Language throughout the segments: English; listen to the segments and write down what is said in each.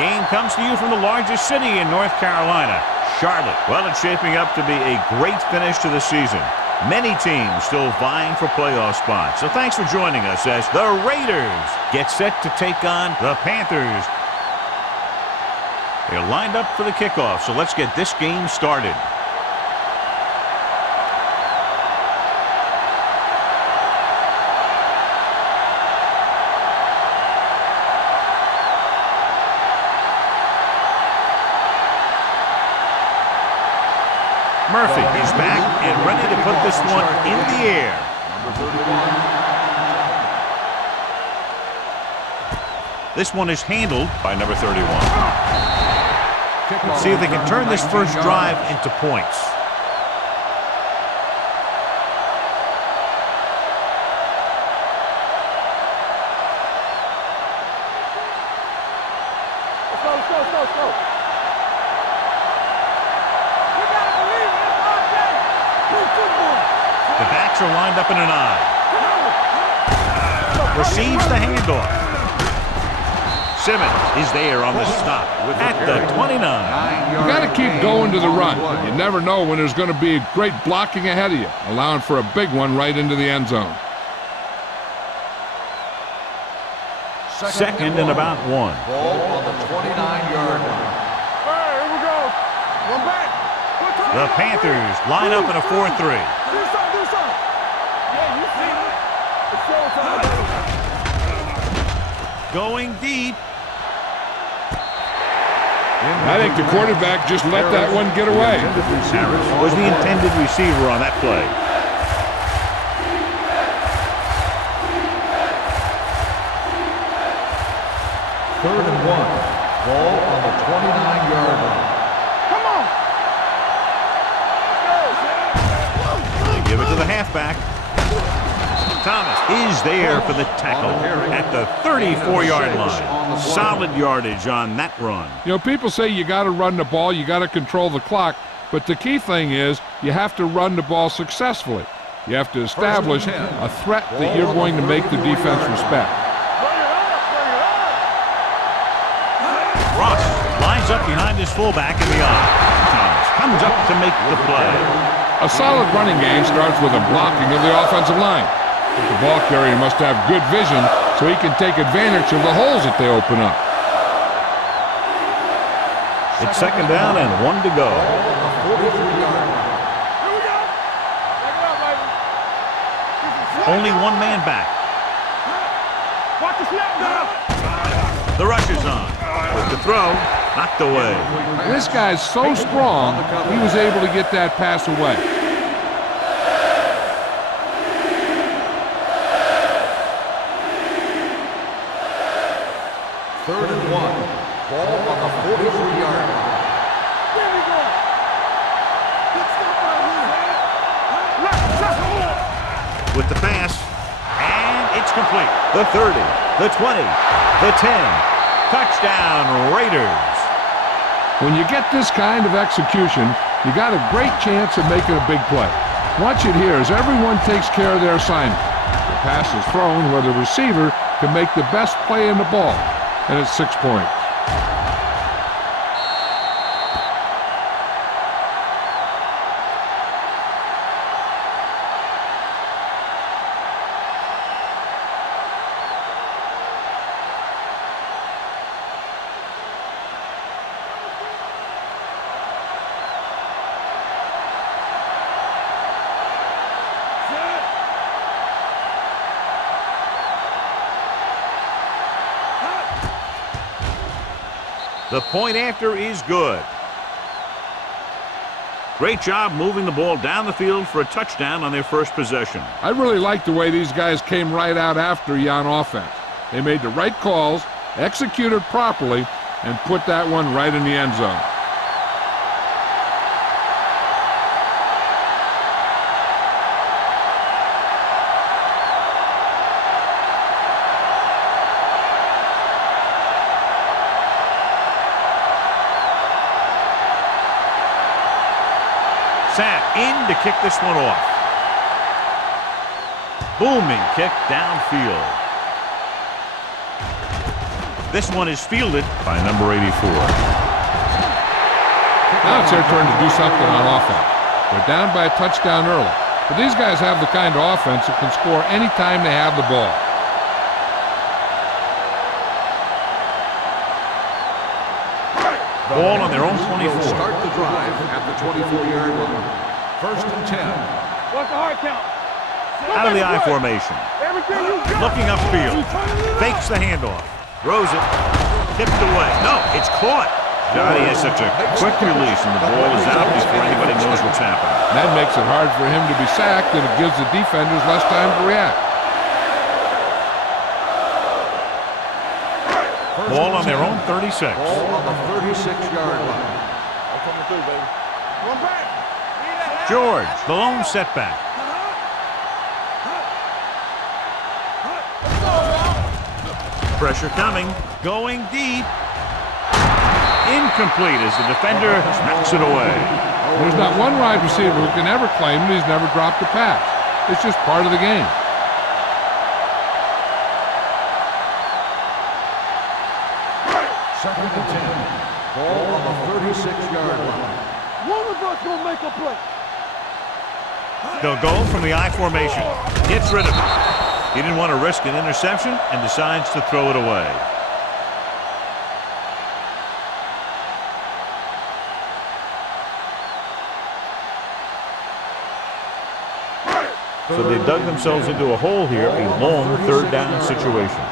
game comes to you from the largest city in North Carolina, Charlotte. Well, it's shaping up to be a great finish to the season. Many teams still vying for playoff spots. So thanks for joining us as the Raiders get set to take on the Panthers. They're lined up for the kickoff, so let's get this game started. Murphy is back and ready to put this one in the air. Number 31. This one is handled by number 31. See if they can turn this first drive into points. Let's go. The backs are lined up in an eye. Receives the handoff. Simmons is there on the stop at the 29. You got to keep going to the run. You never know when there's going to be great blocking ahead of you, allowing for a big one right into the end zone. Second and about 1. Ball on the 29-yard line. All right, here we go. One back. The Panthers line up in a 4-3. Do something. Yeah, you see it. It's showtime, baby. Going deep. I think the quarterback just let that one get away. Harris was the intended receiver on that play. Third and 1. Ball on the 29-yard line. Come on. They give it to the halfback. Thomas is there for the tackle at the 34-yard line. Solid yardage on that run. You know, people say you got to run the ball, you got to control the clock, but the key thing is you have to run the ball successfully. You have to establish a threat that you're going to make the defense respect. Ross lines up behind his fullback in the eye. Thomas comes up to make the play. A solid running game starts with a blocking of the offensive line. The ball carrier must have good vision so he can take advantage of the holes that they open up. It's second down and 1 to go. Only one man back. Watch the snap now. The rush is on. With the throw, knocked away. This guy's so strong, he was able to get that pass away. Third and 1. Ball on the 43-yard line. There we go. Good stuff right here. With the pass, and it's complete. The 30, the 20, the 10. Touchdown, Raiders. When you get this kind of execution, you got a great chance of making a big play. Watch it here as everyone takes care of their assignment. The pass is thrown where the receiver can make the best play in the ball, and it's 6 points. The point after is good. Great job moving the ball down the field for a touchdown on their first possession. I really like the way these guys came right out after you on offense. They made the right calls, executed properly, and put that one right in the end zone. Sapp in to kick this one off. Booming kick downfield. This one is fielded by number 84. Now it's their turn to do something on offense. They're down by a touchdown early. But these guys have the kind of offense that can score anytime they have the ball. Ball on their own 24. Start the drive at the 24-yard line. First and 10. What's the hard count? Out of the I formation. Everything you got. Looking upfield. Fakes the handoff. Throws it. Tipped away. No, it's caught. Johnny has such a quick release, and the ball is out before anybody knows what's happening. That makes it hard for him to be sacked, and it gives the defenders less time to react. Ball on their own 36. Ball on the 36-yard line. Coming through, baby. Run back. George, the lone setback. Pressure coming. Going deep. Incomplete as the defender knocks it away. There's not one wide receiver who can ever claim that he's never dropped a pass. It's just part of the game. Second and 10. Ball on the 36-yard line. One of us gonna make a play. They'll go from the I formation. Gets rid of it. He didn't want to risk an interception and decides to throw it away. So they dug themselves into a hole here, a long third down situation.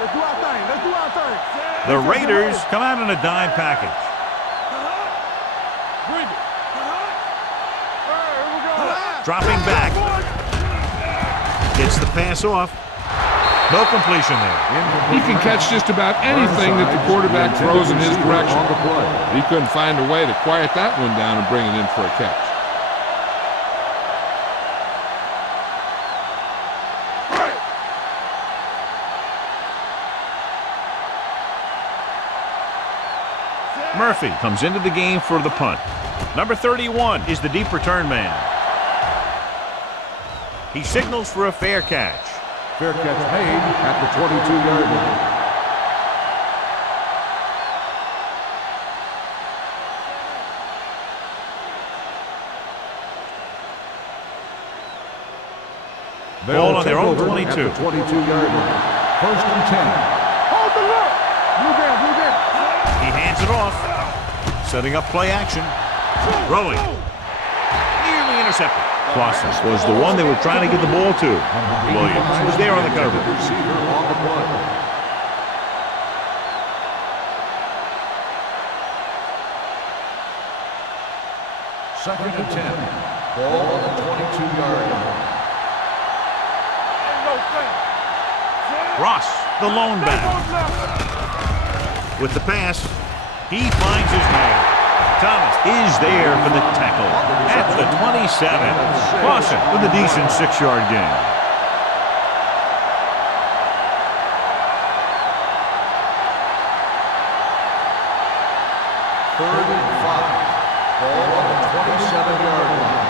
Let's do our thing. Let's do our thing. The Raiders come out in a dime package. Bring it. All right, here we go. Dropping back. Gets the pass off. No completion there. He can catch just about anything that the quarterback throws in his direction. He couldn't find a way to quiet that one down and bring it in for a catch. Murphy comes into the game for the punt. Number 31 is the deep return man. He signals for a fair catch. Fair catch made at the 22-yard line. Ball on their own 22. At the 22-yard line. First and 10. Hold the look. Move in, move in. He hands it off. Setting up play action. Throwing. Nearly intercepted. Clausen was the one they were trying to get the ball to. Williams was there on the cover. Receiver on the play. Second and 10. Ball on the 22-yard line. Ain't no thing. Ross, the lone back. With the pass, he finds his man. Thomas is there for the tackle at the 27. Clausen with a decent 6-yard gain. Third and 5. Ball on the 27-yard line.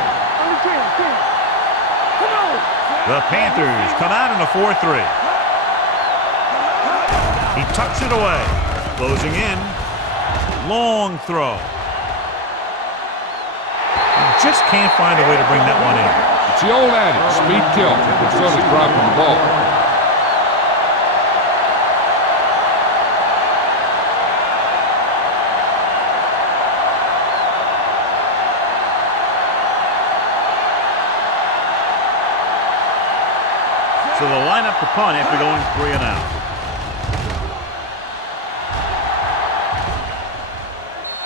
Come on. The Panthers come out in a 4-3. He tucks it away. Closing in. Long throw. Just can't find a way to bring that one in. It's the old adage, speed kills, but so does dropping the ball. So they'll line up the punt after going 3 and out.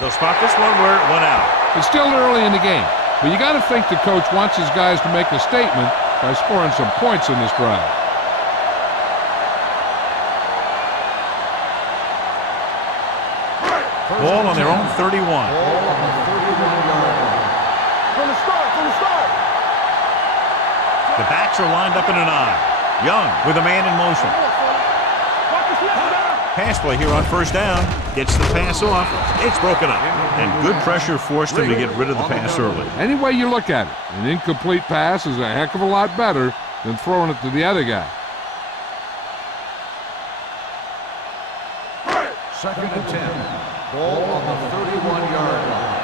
They'll spot this one where it went out. It's still early in the game, but you got to think the coach wants his guys to make a statement by scoring some points in this drive. Ball on their own 31. Ball on the 31-yard line. From the start. The backs are lined up in an I. Young with a man in motion. Watch the snap down. Pass play here on first down. Gets the pass off. It's broken up. And good pressure forced him to get rid of the pass early. Any way you look at it, an incomplete pass is a heck of a lot better than throwing it to the other guy. Second and 10. Ball on the 31-yard line.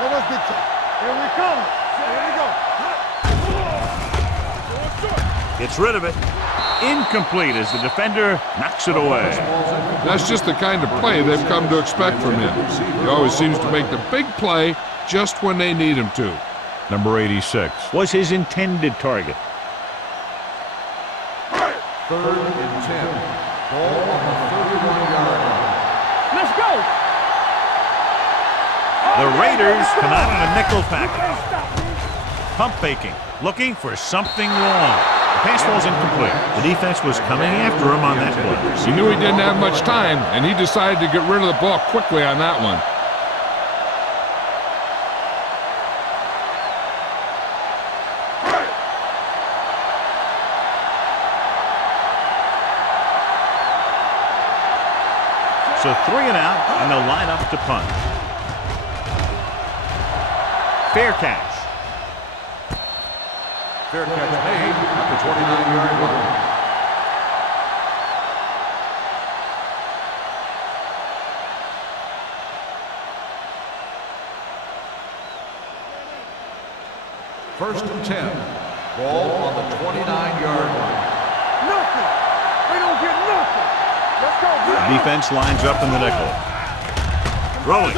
Let us get you. Here we come. Here we go. Gets rid of it. Incomplete as the defender knocks it away. That's just the kind of play they've come to expect from him. He always seems to make the big play just when they need him to. Number 86 was his intended target. Third and 10. Ball on the 31-yard line. Let's go. The Raiders come out in a nickel package. Pump faking, looking for something wrong. The pass ball's incomplete. The defense was coming after him on that play. He knew he didn't have much time, and he decided to get rid of the ball quickly on that one. So 3 and out, and they'll line up to punt. Fair catch. Fair catch made at the 29-yard line. First and 10. Ball on the 29-yard line. Nothing. We don't get nothing. Let's go. The defense lines up in the nickel. Rolling.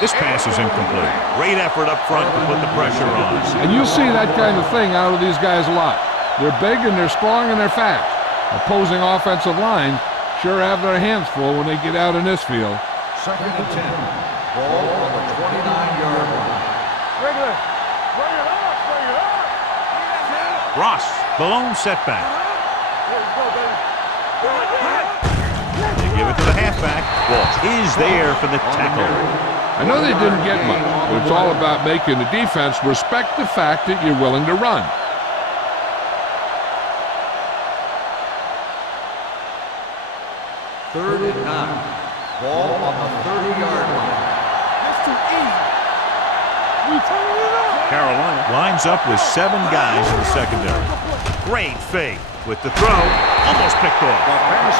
This pass is incomplete. Great effort up front to put the pressure on. And you'll see that kind of thing out of these guys a lot. They're big and they're strong and they're fast. Opposing offensive lines sure have their hands full when they get out in this field. Second and 10. Ball on the 29-yard line. Bring it. Bring it up. Bring it up. Ross, the lone setback. Here we go, baby. They give it to the halfback. Walsh is there for the tackle. I know they didn't get much, but it's all about making the defense respect the fact that you're willing to run. Third and 9. Ball on the 30-yard line. That's too easy. We turning it up. Carolina lines up with 7 guys in the secondary. Great fake with the throw. Almost picked off.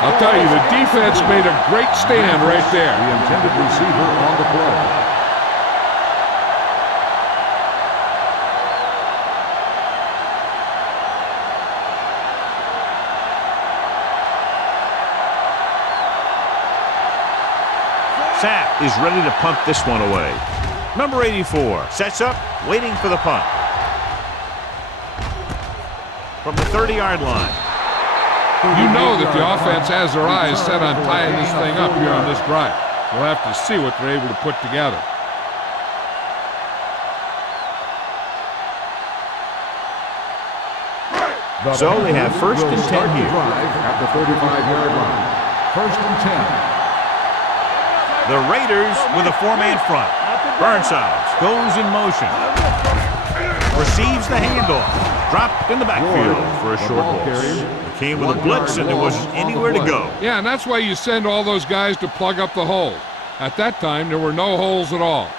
I'll tell you, the defense made a great stand right there. The intended receiver on the play. Sapp is ready to punt this one away. Number 84 sets up, waiting for the punt. From the 30-yard line. You know that the offense has their eyes set on tying this thing up here on this drive. We'll have to see what they're able to put together. So they have first and 10 here. At the 35-yard line. First and 10. The Raiders with a 4-man front. Burnside goes in motion. Receives the handoff. Dropped in the backfield for a short loss. Came with a blitz and there wasn't anywhere to go. Yeah, and that's why you send all those guys to plug up the holes. At that time, there were no holes at all.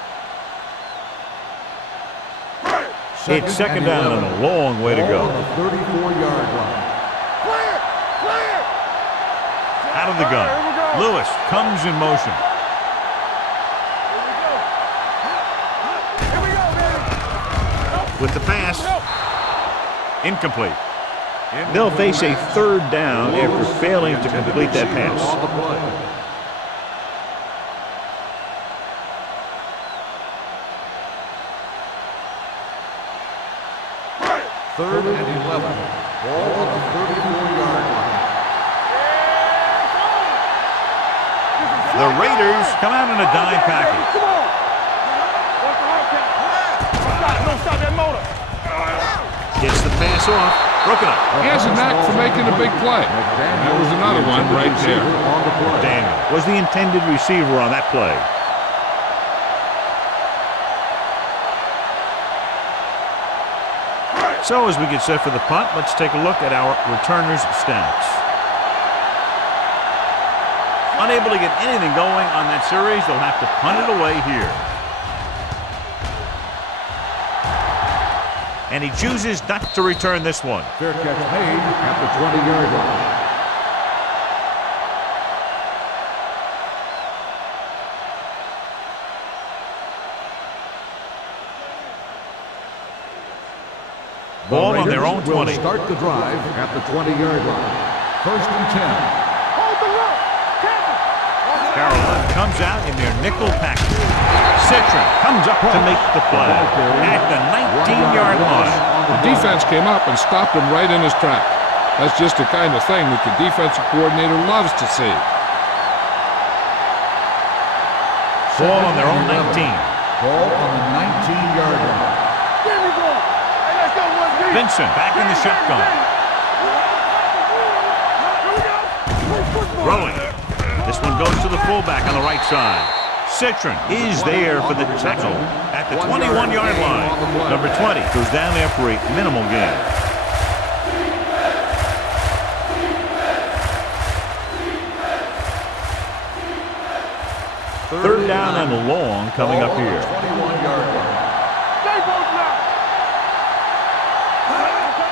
It's second down and a long way to go. The 34-yard line. Clear. Clear. Out of the gun. Lewis comes in motion. Here we go, baby. With the pass. Incomplete. They'll face a third down after failing to complete that pass. On the play. Third and 11. Ball on the 34-yard line. The Raiders come out in a dime package. Come on. Don't stop that motor. Gets the pass off. Broken up. He has a knack for making a big play. That was another one right there. On the play. Daniel was the intended receiver on that play. So as we get set for the punt, let's take a look at our returners' stats. Unable to get anything going on that series, they'll have to punt it away here. And he chooses not to return this one. Fair catch made at the 20-yard line. Ball on their Raiders own will 20. start the drive at the 20-yard line. First and 10. Hold the rope. Carolina comes out in their nickel package. Citron comes up to make the play at the 19-yard line. The defense came up and stopped him right in his tracks. That's just the kind of thing that the defensive coordinator loves to see. Ball on their own 19. Ball on the 19-yard line. There we go. Hey, let's go, 1B. Vincent back in the shotgun. Rolling. This one goes to the fullback on the right side. Citron is there for the tackle at the 21-yard line. Number 20 goes down there for a minimal gain. Third down and long coming up here. 21-yard line. Stay both now.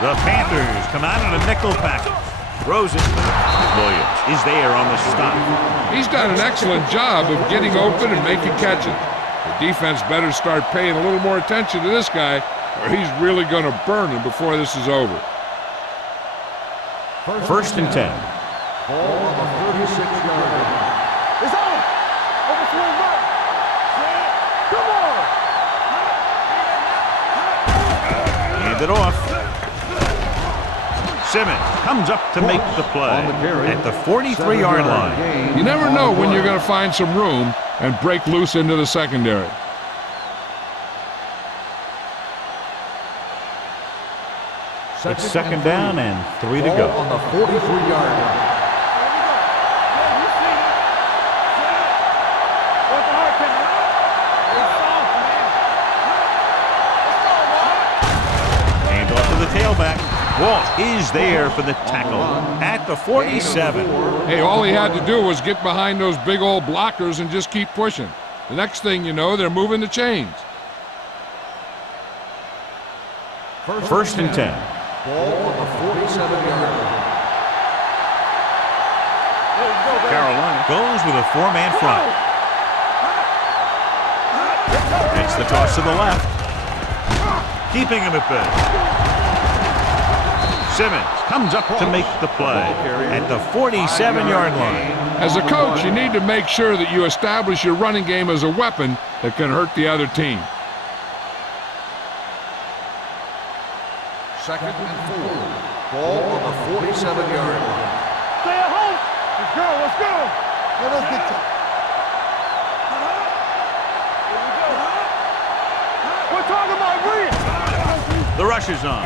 The Panthers come out in a nickel package. Throws it. Williams is there on the stop. He's done an excellent job of getting open and making catches. The defense better start paying a little more attention to this guy, or he's really going to burn him before this is over. First and 10. Ball on the 36-yard line. It's on. Overswing right. Come on. Hand it off. Simmons comes up to make the play at the 43-yard line. You never know when you're going to find some room and break loose into the secondary. It's second down and 3 to go. On the 43-yard line. Hand off to the tailback. Walt is there for the tackle at the 47. Hey, all he had to do was get behind those big old blockers and just keep pushing. The next thing you know, they're moving the chains. First and 10. Ball on the 47-yard line. Carolina goes with a four-man front. It's the toss to the left. Keeping him at bay. Simmons comes up to make the play at the 47-yard line. As a coach, you need to make sure that you establish your running game as a weapon that can hurt the other team. Second and 4. Ball on the 47-yard line. Stay at home. Let's go. Let's go. Let's get to. We're talking about Williams. The rush is on.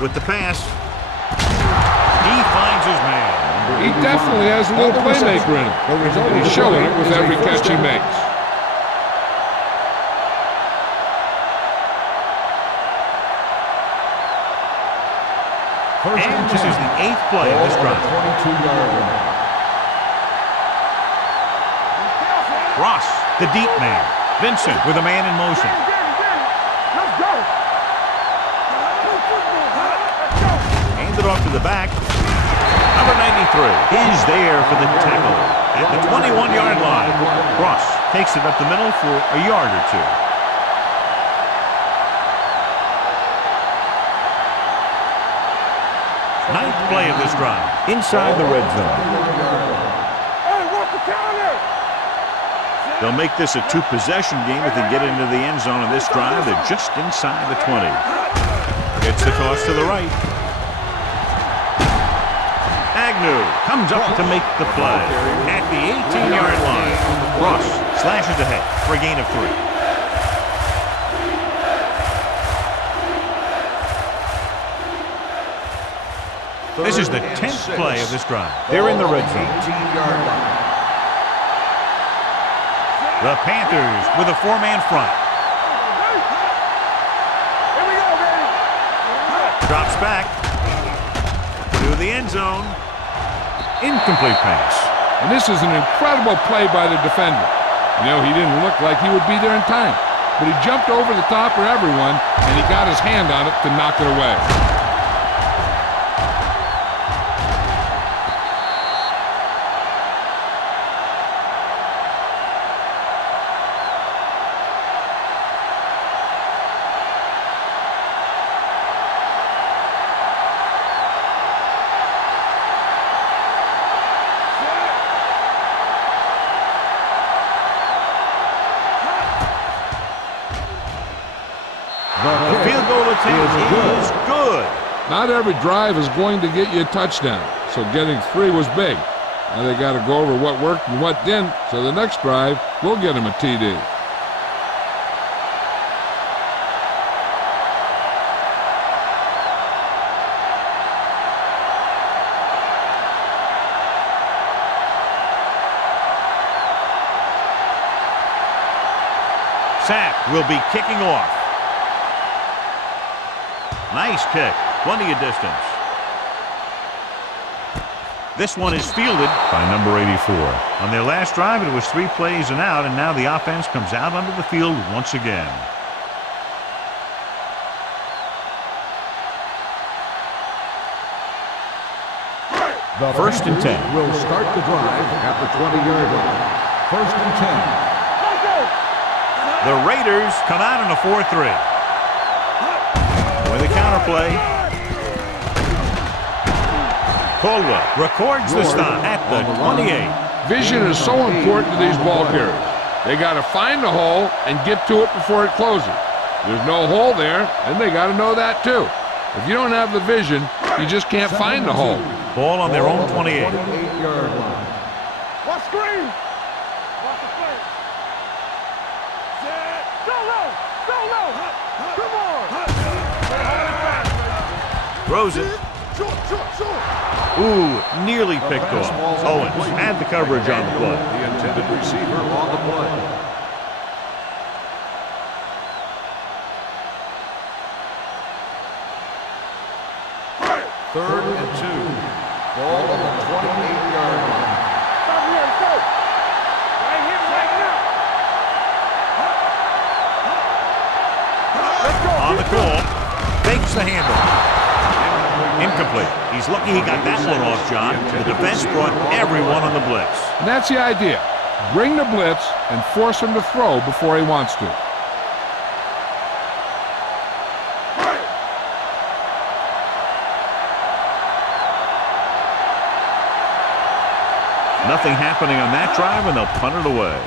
With the pass, he finds his man. He definitely has a little playmaker in him, and he's showing it with every catch he makes. And this is the 8th play of this drive. 22-yard line. Ross, the deep man. Vincent with a man in motion. Let's go. Hands it off to the back. Number 93 is there for the tackle at the 21-yard line. Ross takes it up the middle for a yard or two. Ninth play of this drive. Inside the red zone. Hey, what's the counter? They'll make this a two-possession game if they get into the end zone in this drive. They're just inside the 20. It's the toss to the right. Agnew comes up to make the play at the 18-yard line. Ross slashes ahead for a gain of 3. This is the 10th play of this drive. They're in the red zone. 18-yard line. The Panthers with a four-man front. Here we go, baby. Drops back to the end zone. Incomplete pass. And this is an incredible play by the defender. You know, he didn't look like he would be there in time, but he jumped over the top of everyone, and he got his hand on it to knock it away. goal attempt is good. Not every drive is going to get you a touchdown, so getting 3 was big. Now they got to go over what worked and what didn't, so the next drive will get them a TD. Sack will be kicking off. Nice kick. Plenty of distance. This one is fielded by number 84. On their last drive, it was 3 plays and out, and now the offense comes out onto the field once again. The First and 10. Will start the drive at the 20-yard line. First and 10. The Raiders come out in a 4-3. With a counter play. Caldwell records the stop at the 28. Vision is so important to these ball carriers. They got to find the hole and get to it before it closes. There's no hole there, and they got to know that too. If you don't have the vision, you just can't find the hole. Ball on their own 28. 28-yard line. Watch screen. Watch the play. Go low. Go low. Come on. Throws it. Ooh, nearly picked off. Owens had the coverage on the play. The intended receiver on the play. Third and 2. Ball on the 28-yard line. Stop here. Go. Right here. Right now. Let's go. On the call. Fakes the handle. Incomplete. He's lucky he got that one off, John. The defense brought everyone on the blitz. And that's the idea. Bring the blitz and force him to throw before he wants to. Nothing happening on that drive, and they'll punt it away.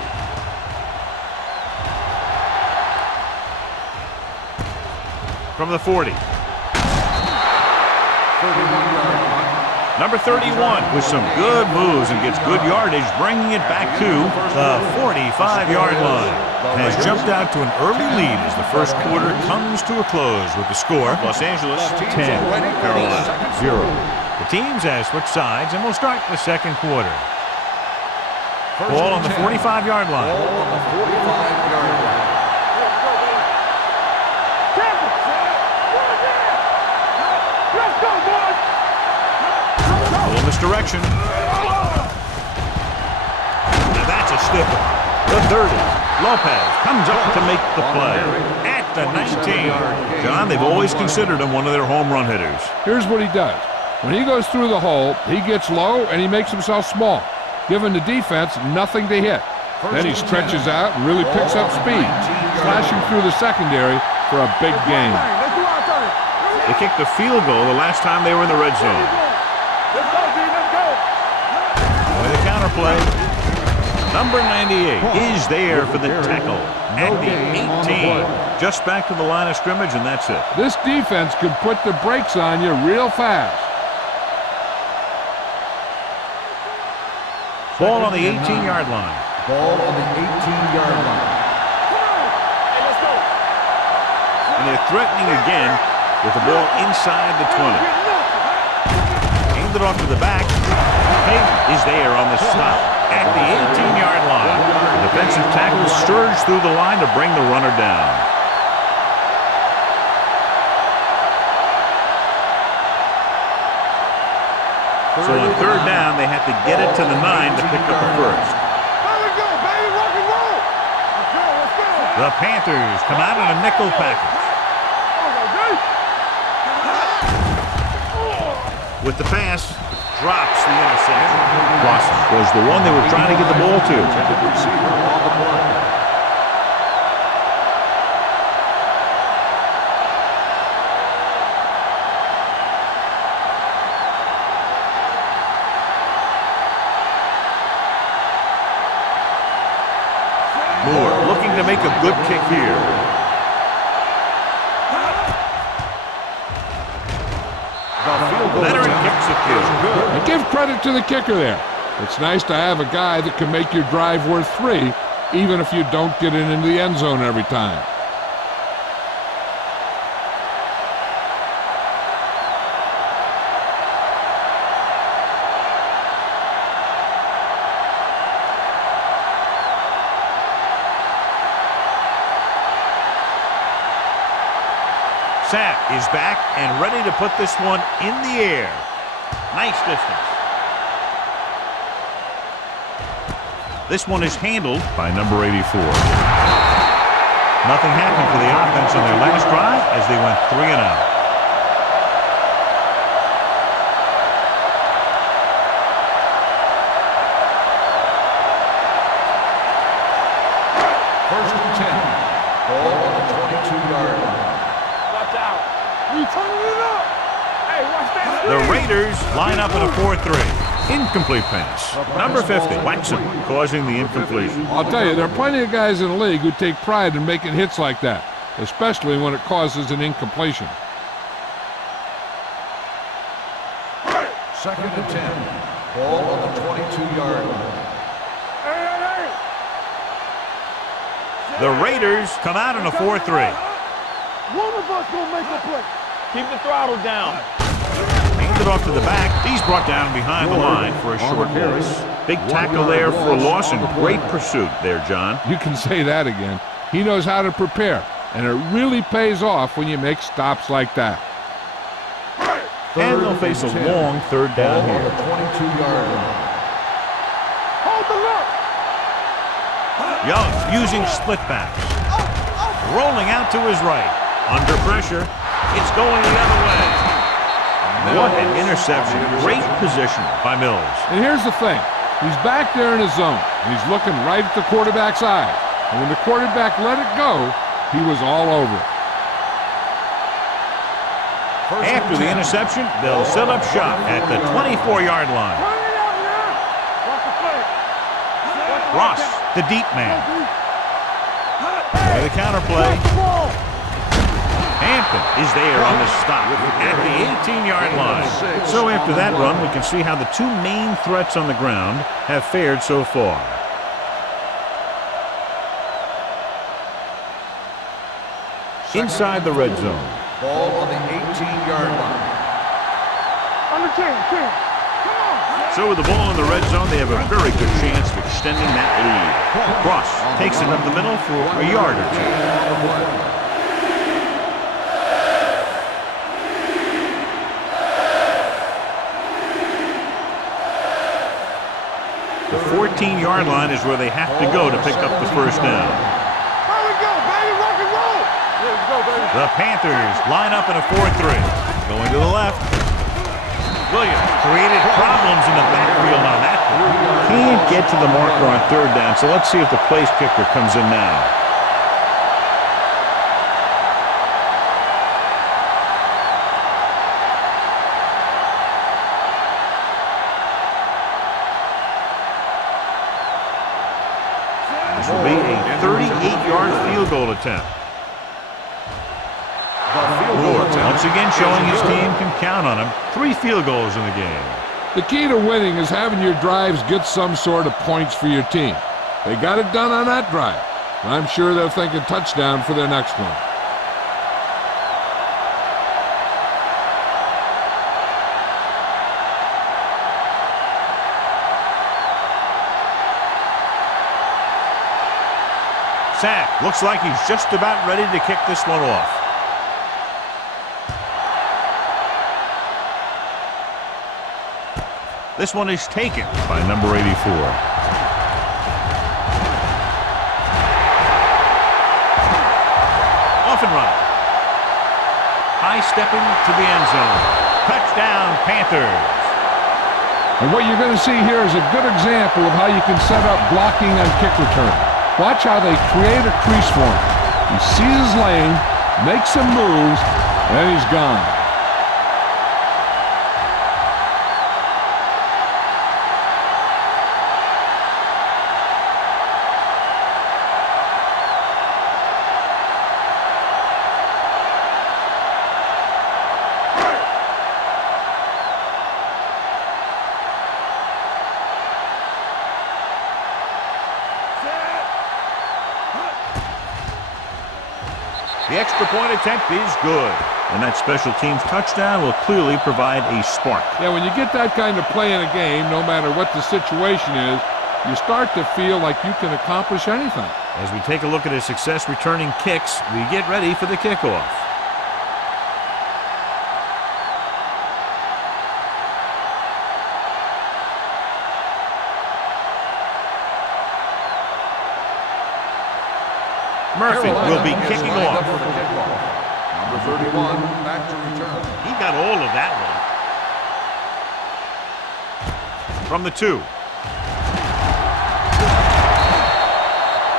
From the 40. 31-yard line. Number 31 with some good moves and gets good yardage, bringing it back to the 45-yard line. Has jumped out to an early lead as the first quarter comes to a close with the score. Los Angeles 10, Carolina 0. The teams have switched sides and will start the second quarter. Ball on the 45-yard line. Ball on the 45-yard line. Let's go, boys. Little misdirection. Now that's a stiffer. The 30. Lopez comes up to make the play at the 19. John, they've always considered him one of their home run hitters. Here's what he does. When he goes through the hole, he gets low and he makes himself small, giving the defense nothing to hit. Then he stretches out and really picks up speed, slashing through the secondary for a big gain. Let's do our thing. They kicked a field goal the last time they were in the red zone. Let's go, D. Let's go. With a counter play, number 98 is there for the tackle at the 18. Just back to the line of scrimmage, and that's it. This defense can put the brakes on you real fast. Ball on the 18-yard line. Ball on the 18-yard line. Hey, let's go. And they're threatening again with the ball inside the 20. Aimed it off to the back. Payton is there on the stop at the 18-yard line. The defensive tackle surged through the line to bring the runner down. So on third down, they have to get it to the 9 to pick up the first. There we go, baby. Rock and roll. Let's go. Let's go. The Panthers come out in a nickel package. With the pass, drops the interception. Lawson was the one they were trying to get the ball to. Receiver on the play. Moore looking to make a good kick here. Veteran kicks it good. And give credit to the kicker there. It's nice to have a guy that can make your drive worth 3, even if you don't get it into the end zone every time. Sapp is back and ready to put this one in the air. Nice distance. This one is handled by number 84. Nothing happened for the offense on their last drive as they went 3 and out. First and 10. Ball on the 22-yard line. Watch out. We turning it up. Hey, watch that. The Raiders line up in a 4-3. Incomplete pass. Number 50, Waxman, causing the incompletion. I'll tell you, there are plenty of guys in the league who take pride in making hits like that, especially when it causes an incompletion. Second and 10. Ball on the 22-yard line. The Raiders come out in a 4-3. One of us gonna make a play. Keep the throttle down. Handed off to the back. He's brought down behind the line for a short loss. Big tackle there for a loss and great pursuit there, John. You can say that again. He knows how to prepare, and it really pays off when you make stops like that. And they'll face a long third down Ball on here. the 22-yard line. Hold the look. Young using split backs. Rolling out to his right. Under pressure. It's going the other way. What an interception. Great position by Mills. And here's the thing. He's back there in his zone, and he's looking right at the quarterback's eye. And when the quarterback let it go, he was all over it. After the interception, they'll set up shop at the 24-yard line. Turn it out now. Watch the play. Ross, the deep man. With a counterplay. Hampton is there on the stop at the 18-yard line. So after that run, we can see how the two main threats on the ground have fared so far. Inside the red zone. Ball on the 18-yard line. Under 10. Come on. So with the ball in the red zone, they have a very good chance of extending that lead. Ross takes it up the middle for a yard or two. The 14-yard line is where they have to go to pick up the first down. Here we go, baby. Rock and roll. Let's go, baby. The Panthers line up in a 4-3. Going to the left. Williams created problems in the backfield on that one. Can't get to the marker on third down, so let's see if the place kicker comes in now. This will be a 38-yard field goal attempt. Once again showing his team can count on him. 3 field goals in the game. The key to winning is having your drives get some sort of points for your team. They got it done on that drive. And I'm sure they're thinking touchdown for their next one. Sapp looks like he's just about ready to kick this one off. This one is taken by number 84. Off and running. High stepping to the end zone. Touchdown, Panthers. And what you're going to see here is a good example of how you can set up blocking on kick return. Watch how they create a crease for him. He sees his lane, makes some moves, and he's gone. The extra point attempt is good. And that special teams touchdown will clearly provide a spark. Yeah, when you get that kind of play in a game, no matter what the situation is, you start to feel like you can accomplish anything. As we take a look at his success returning kicks, we get ready for the kickoff. Murphy will be kicking off. Number 31, back to return. He got all of that one. From the 2.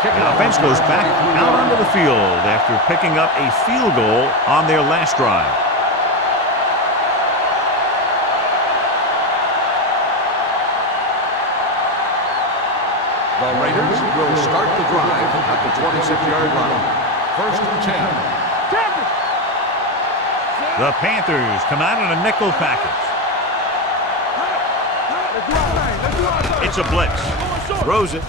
The offense goes back out onto the field after picking up a field goal on their last drive. The Raiders will start the drive at the 26-yard line. 1st and 10. The Panthers come out in a nickel package. It's a blitz. Throws it.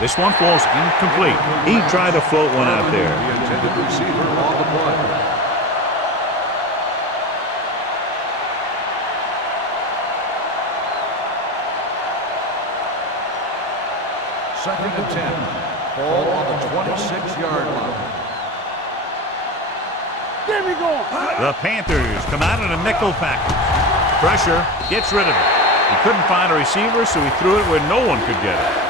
This one falls incomplete. He tried to float one out there. The intended receiver on the play. Second and 10. Ball on the 26-yard line. There we go. The Panthers come out in a nickel package. Pressure, gets rid of it. He couldn't find a receiver, so he threw it where no one could get it.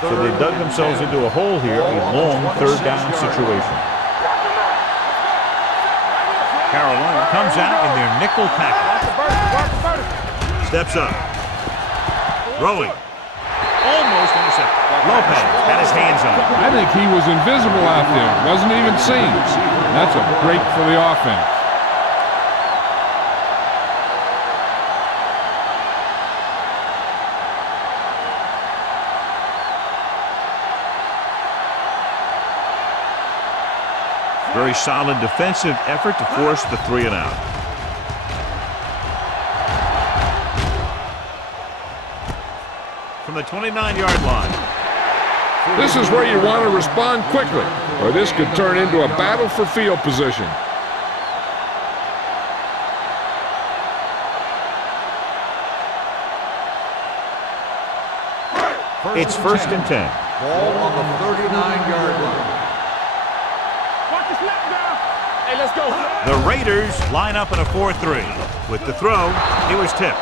So they dug themselves into a hole here, a long third down situation. Carolina comes out in their nickel package. Steps up. Throwing. Almost intercepted. Lopez had his hands on it. I think he was invisible out there. Wasn't even seen. That's a break for the offense. Very solid defensive effort to force the 3 and out. From the 29-yard line. This is where you want to respond quickly, or this could turn into a battle for field position. It's 1st and 10. Ball on the 39-yard line. Hey, let's go. The Raiders line up in a 4-3. With the throw, he was tipped.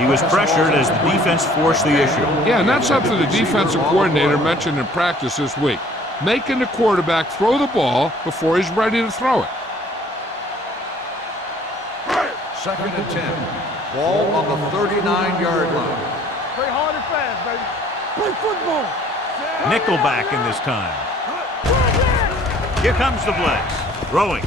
He was pressured as the defense forced the issue. Yeah, and that's something the defensive coordinator mentioned in practice this week. Making the quarterback throw the ball before he's ready to throw it. 2nd and 10. Ball on the 39-yard line. Play hard and fast, baby. Play football. Nickelback in this time. Here comes the blitz. Throwing.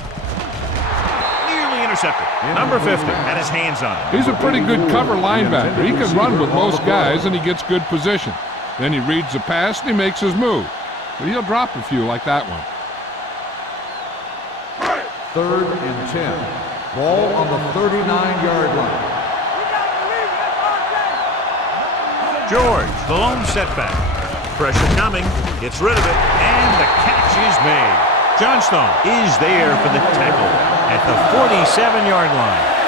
Nearly intercepted. Number 50 had his hands on it. He's a pretty good cover linebacker. He can run with most guys, and he gets good position. Then he reads the pass, and he makes his move. But he'll drop a few like that one. 3rd and 10. Ball on the 39-yard line. George, the lone setback. Pressure coming. Gets rid of it. And the catch is made. Johnstone is there for the tackle at the 47-yard line.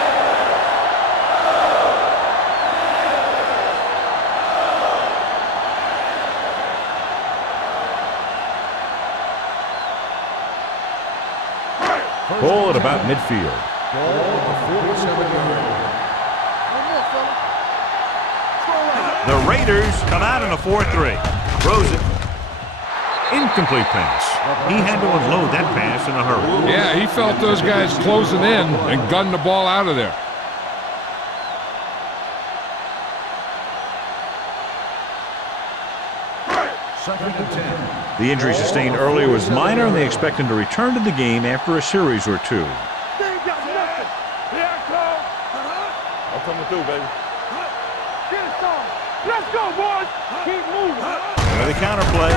Ball at about midfield. Ball on the 47-yard line. The Raiders come out in a 4-3. Throws it. Incomplete pass. He had to unload that pass in a hurry. Yeah, he felt those guys closing in and gunned the ball out of there. Second and 10. The injury sustained earlier was minor, and they expect him to return to the game after a series or two. They ain't got nothing. Here I come. I'm coming through, baby. Get it on. Let's go, boys. Keep moving. The counter play.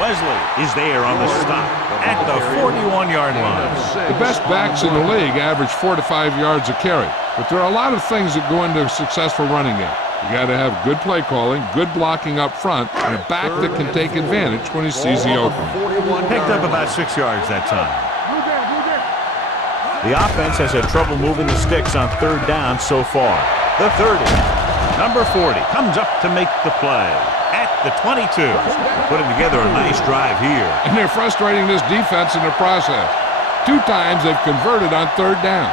Wesley is there on the stop at the 41-yard line. The best backs in the league average 4 to 5 yards a carry, but there are a lot of things that go into a successful running game. You got to have good play calling, good blocking up front, and a back that can take advantage when he sees the opening. Picked up about 6 yards that time. The offense has had trouble moving the sticks on third down so far. The 30. Number 40 comes up to make the play at the 22. Putting together a nice drive here. And they're frustrating this defense in the process. 2 times they've converted on third down.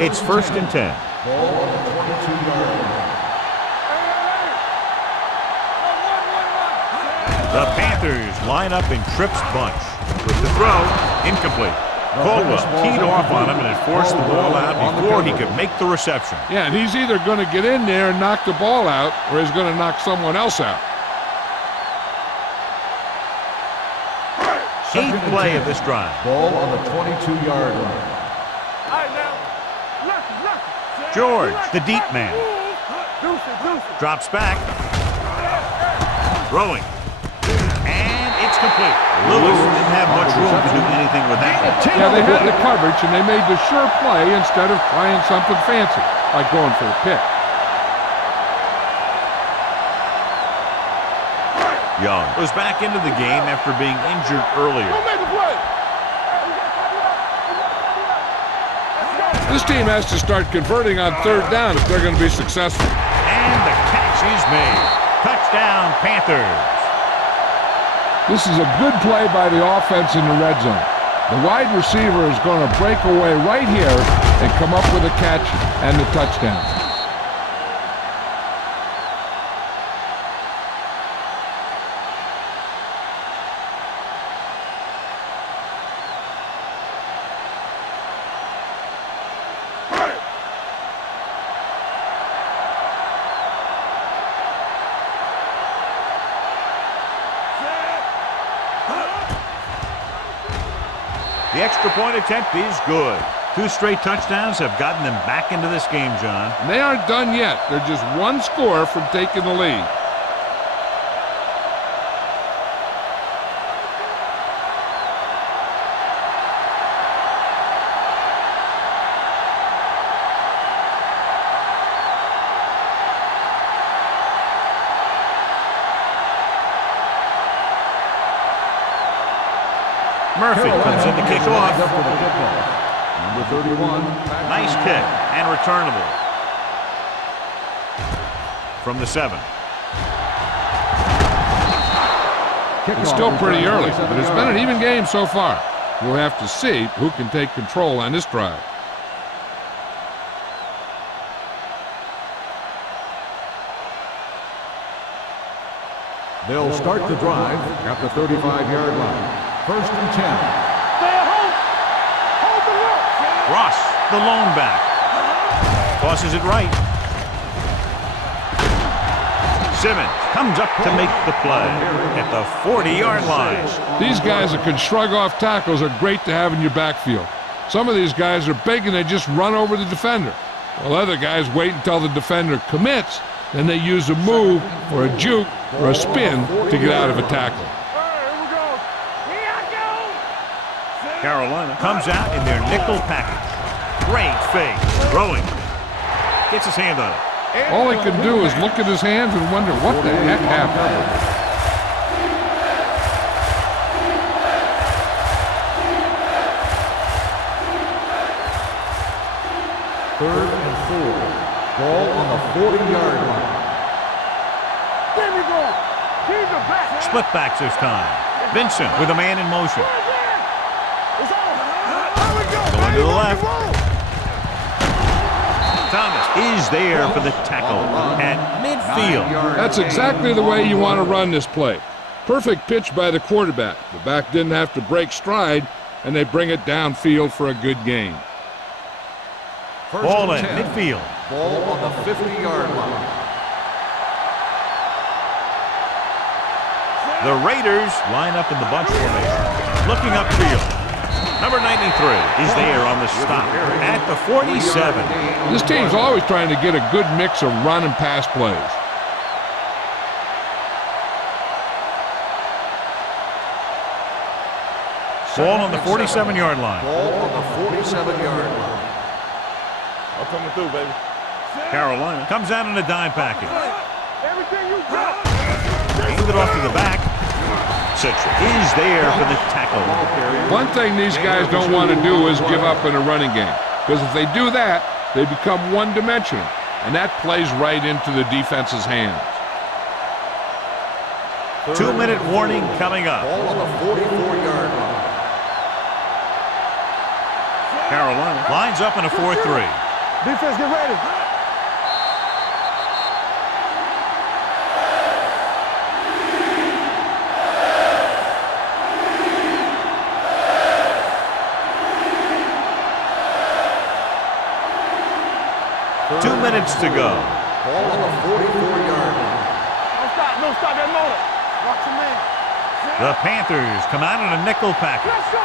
It's 1st and 10. The Panthers line up in Tripp's bunch. With the throw, incomplete. Caldwell teed off on him and had forced the ball out before he could make the reception. Yeah, and he's either going to get in there and knock the ball out, or he's going to knock someone else out. 8th play of this drive. Ball on the 22-yard line. George, the deep man. Drops back. Throwing. And it's complete. Lewis didn't have much room to do anything with that one. Yeah, they had the coverage, and they made the sure play instead of trying something fancy, like going for a pick. Young was back into the game after being injured earlier. This team has to start converting on third down if they're going to be successful. And the catch is made. Touchdown, Panthers. This is a good play by the offense in the red zone. The wide receiver is going to break away right here and come up with a catch and the touchdown. The extra point attempt is good. 2 straight touchdowns have gotten them back into this game, John. And they aren't done yet. They're just 1 score from taking the lead. Murphy comes in to kick off. Number 31. Nice kick and returnable. From the 7. It's still pretty early, but it's been an even game so far. We'll have to see who can take control on this drive. They'll start the drive at the 35-yard line. 1st and 10. Ross, the lone back. Tosses it right. Simmons comes up to make the play at the 40-yard line. These guys that can shrug off tackles are great to have in your backfield. Some of these guys are big and they just run over the defender, while other guys wait until the defender commits, and they use a move or a juke or a spin to get out of a tackle. Carolina comes out in their nickel package. Great fake. Throwing. Gets his hand on it. All he can do is look at his hands and wonder what the heck happened. 3rd and 4. Ball on the 40-yard line. There we go. He's a back. Split backs this time. Vincent with a man in motion. Going to the left. Thomas is there for the tackle at midfield. That's exactly the way you want to run this play. Perfect pitch by the quarterback. The back didn't have to break stride, and they bring it downfield for a good gain. Ball in midfield. Ball on the 50-yard line. The The Raiders line up in the bunch formation. Looking upfield. Number 93 is there on the stop at the 47. This team's always trying to get a good mix of run and pass plays. Ball on the 47-yard line. Ball on the 47-yard line. I'm coming through, baby. Carolina comes out in a dime package. Everything you got. Hand it off to the back. Citrus is there for the tackle. One thing these guys don't want to do is give up in a running game, because if they do that, they become one-dimensional, and that plays right into the defense's hands. 2-minute warning coming up. Ball on the 44-yard line. Carolina lines up in a 4-3. Defense, get ready. 2 minutes to go. Ball on the 44-yard line. Don't stop that motor. Watch your man. The Panthers come out in a nickel package. Let's go,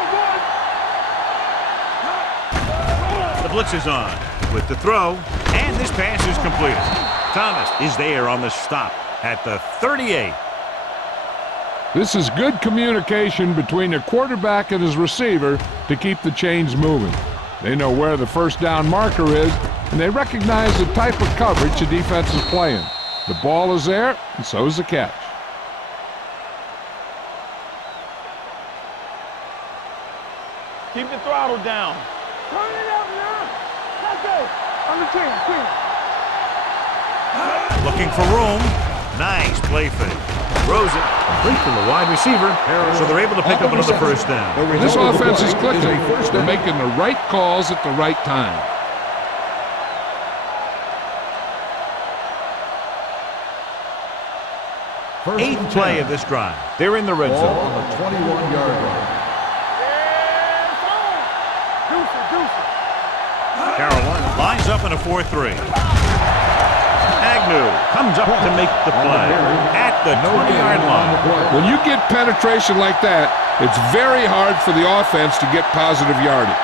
boys. The blitz is on with the throw, and this pass is completed. Thomas is there on the stop at the 38. This is good communication between the quarterback and his receiver to keep the chains moving. They know where the first down marker is, and they recognize the type of coverage the defense is playing. The ball is there, and so is the catch. Keep the throttle down. Turn it up now. Let's go. On the team. Looking for room. Nice play fake. Throws it complete to the wide receiver, so they're able to pick up another first down. This offense is clicking. They're making the right calls at the right time. Eighth play of this drive. They're in the red Ball zone. on the 21-yard line. Carolina lines up in a 4-3. Agnew comes up to make the play at the 20-yard line. When you get penetration like that, it's very hard for the offense to get positive yardage.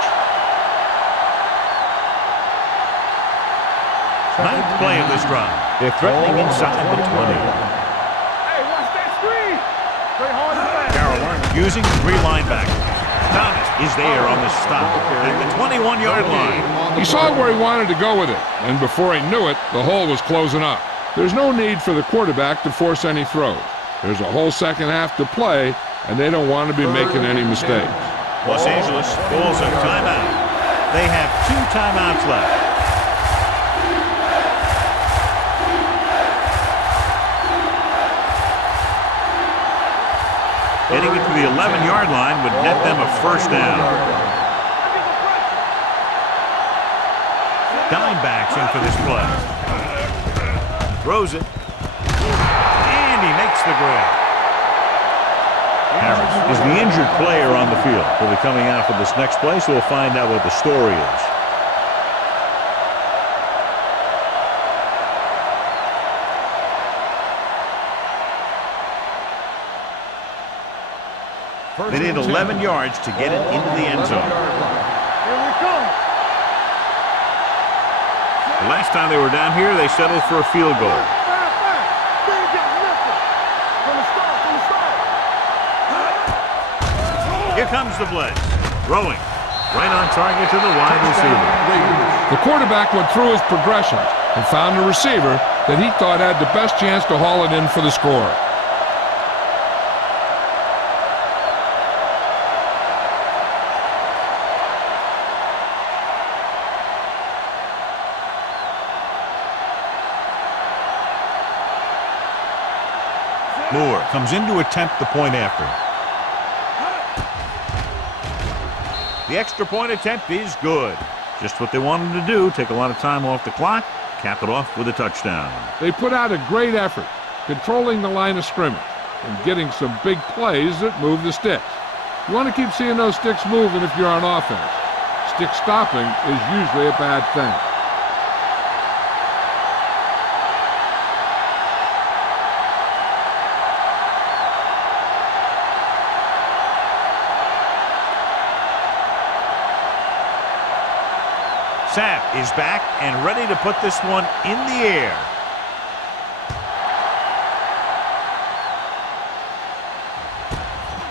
Ninth play of this drive. They're threatening inside the 20. Carolina using 3 linebackers. Thomas is there on the stop at the 21-yard line. He saw where he wanted to go with it, and before he knew it, the hole was closing up. There's no need for the quarterback to force any throws. There's a whole second half to play, and they don't want to be making any mistakes. Los Angeles calls a timeout. They have 2 timeouts left. Getting it to the 11-yard line would net them a first down. Dimebacks in for this play. Throws it. And he makes the grab. Harris is the injured player on the field. He'll be coming out for this next play, so we'll find out what the story is. They need 11 yards to get it into the end zone. Here we come. The last time they were down here, they settled for a field goal. Here comes the blitz. Throwing. Right on target to the wide receiver. The quarterback went through his progressions and found a receiver that he thought had the best chance to haul it in for the score. Moore comes in to attempt the point after. The extra point attempt is good. Just what they wanted to do, take a lot of time off the clock, cap it off with a touchdown. They put out a great effort, controlling the line of scrimmage and getting some big plays that move the sticks. You want to keep seeing those sticks moving if you're on offense. Stick stopping is usually a bad thing. Sapp is back and ready to put this one in the air.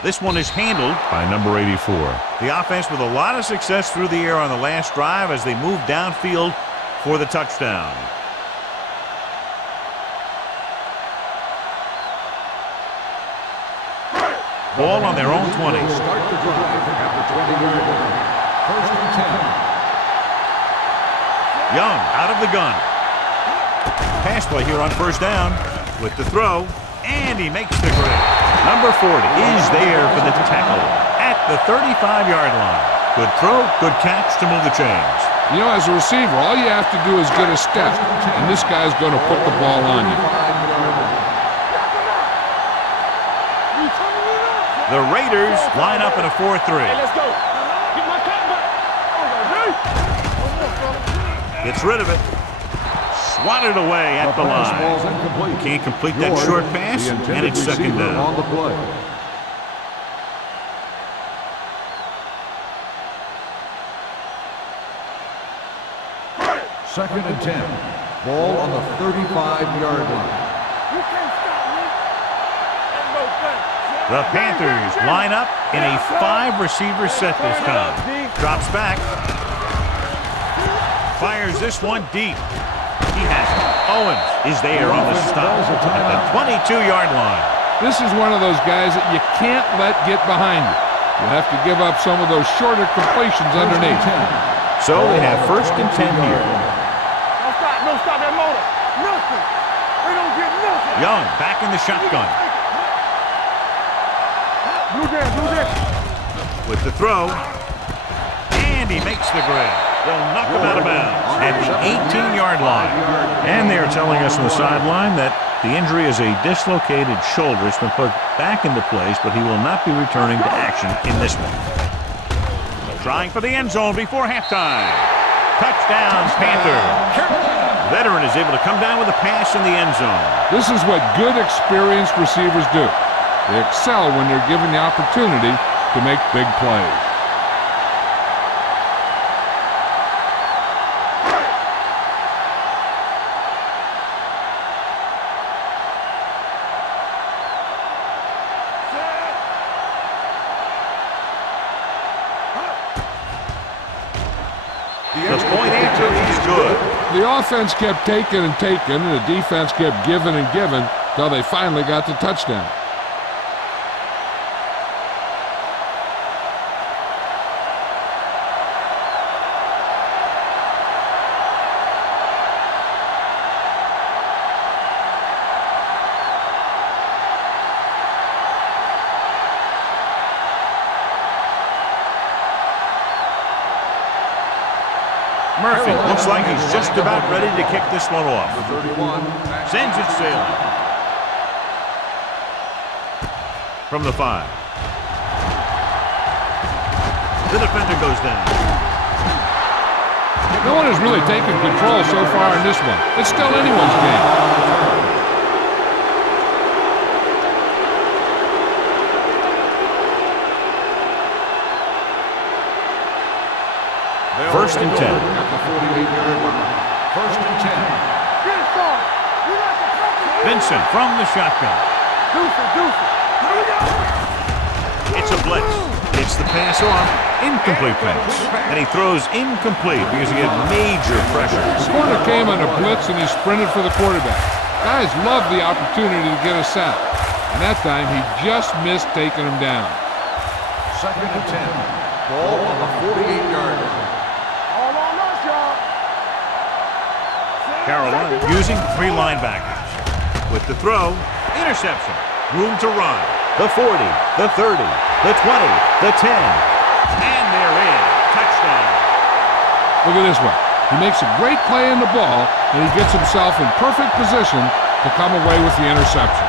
This one is handled by number 84. The offense with a lot of success through the air on the last drive as they move downfield for the touchdown. Ball on their own 20. Start the drive at the 20-yard line. First and 10. Young out of the gun. Pass play here on first down with the throw, and he makes the grade. Number 40 is there for the tackle at the 35-yard line. Good throw, good catch to move the chains. You know, as a receiver, all you have to do is get a step, and this guy's going to put the ball on you. The Raiders line up in a 4-3. Hey, let's go. Get my cat back. Gets rid of it. Swatted away at the line. Can't complete that short pass, and it's second down. On the play. Second and 10. Ball on the 35-yard line. You can't stop me. Ain't no thing. The Panthers line up in a 5-receiver set this time. Drops back. Fires this one deep. He has it. Owens is there on the stop at the 22-yard line. This is one of those guys that you can't let get behind you. You have to give up some of those shorter completions underneath. So they have first and 10 here. Don't stop that motor. Nothing. We don't get nothing. Young back in the shotgun. Blue there. With the throw. And he makes the grab. They'll knock him out of bounds at the 18-yard line. And they're telling us on the sideline that the injury is a dislocated shoulder. It's been put back into place, but he will not be returning to action in this one. Trying for the end zone before halftime. Touchdown, Panthers. Veteran is able to come down with a pass in the end zone. This is what good, experienced receivers do. They excel when they're given the opportunity to make big plays. The point after is good. The offense kept taking and taking, and the defense kept giving and giving until they finally got the touchdown. Murphy looks like he's just about ready to kick this one off. Number 31. Sends it sailing. From the 5. The defender goes down. No one has really taken control so far in this one. It's still anyone's game. First and 10. At the 48-yard line. First and 10. Get it started. You like to touch it. Vincent from the shotgun. Deuce it. It's a blitz. It's the pass off. Incomplete pass. And he throws incomplete because he had major pressure. The corner came on a blitz and he sprinted for the quarterback. Guys love the opportunity to get a sack. And that time he just missed taking him down. Second and 10. Ball on the 48-yard line. All on us, y'all. Carolina using 3 linebackers. With the throw, interception. Room to run. The 40, the 30, the 20, the 10. And they're in. Touchdown. Look at this one. He makes a great play in the ball, and he gets himself in perfect position to come away with the interception.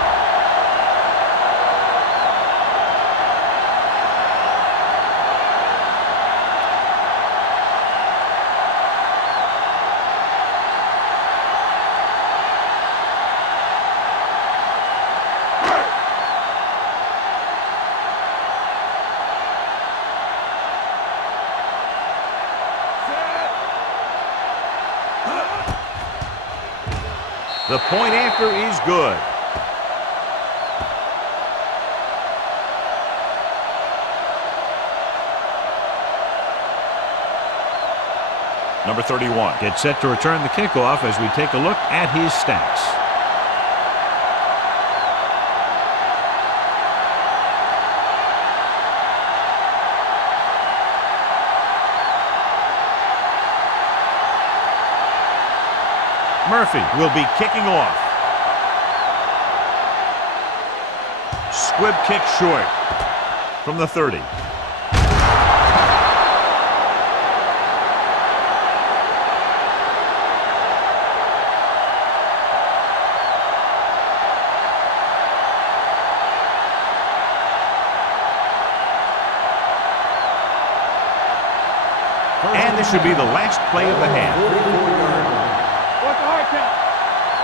The point after is good. Number 31 gets set to return the kickoff as we take a look at his stats. Murphy will be kicking off. Squib kick short from the 30. And this should be the last play of the half. What's the hard count?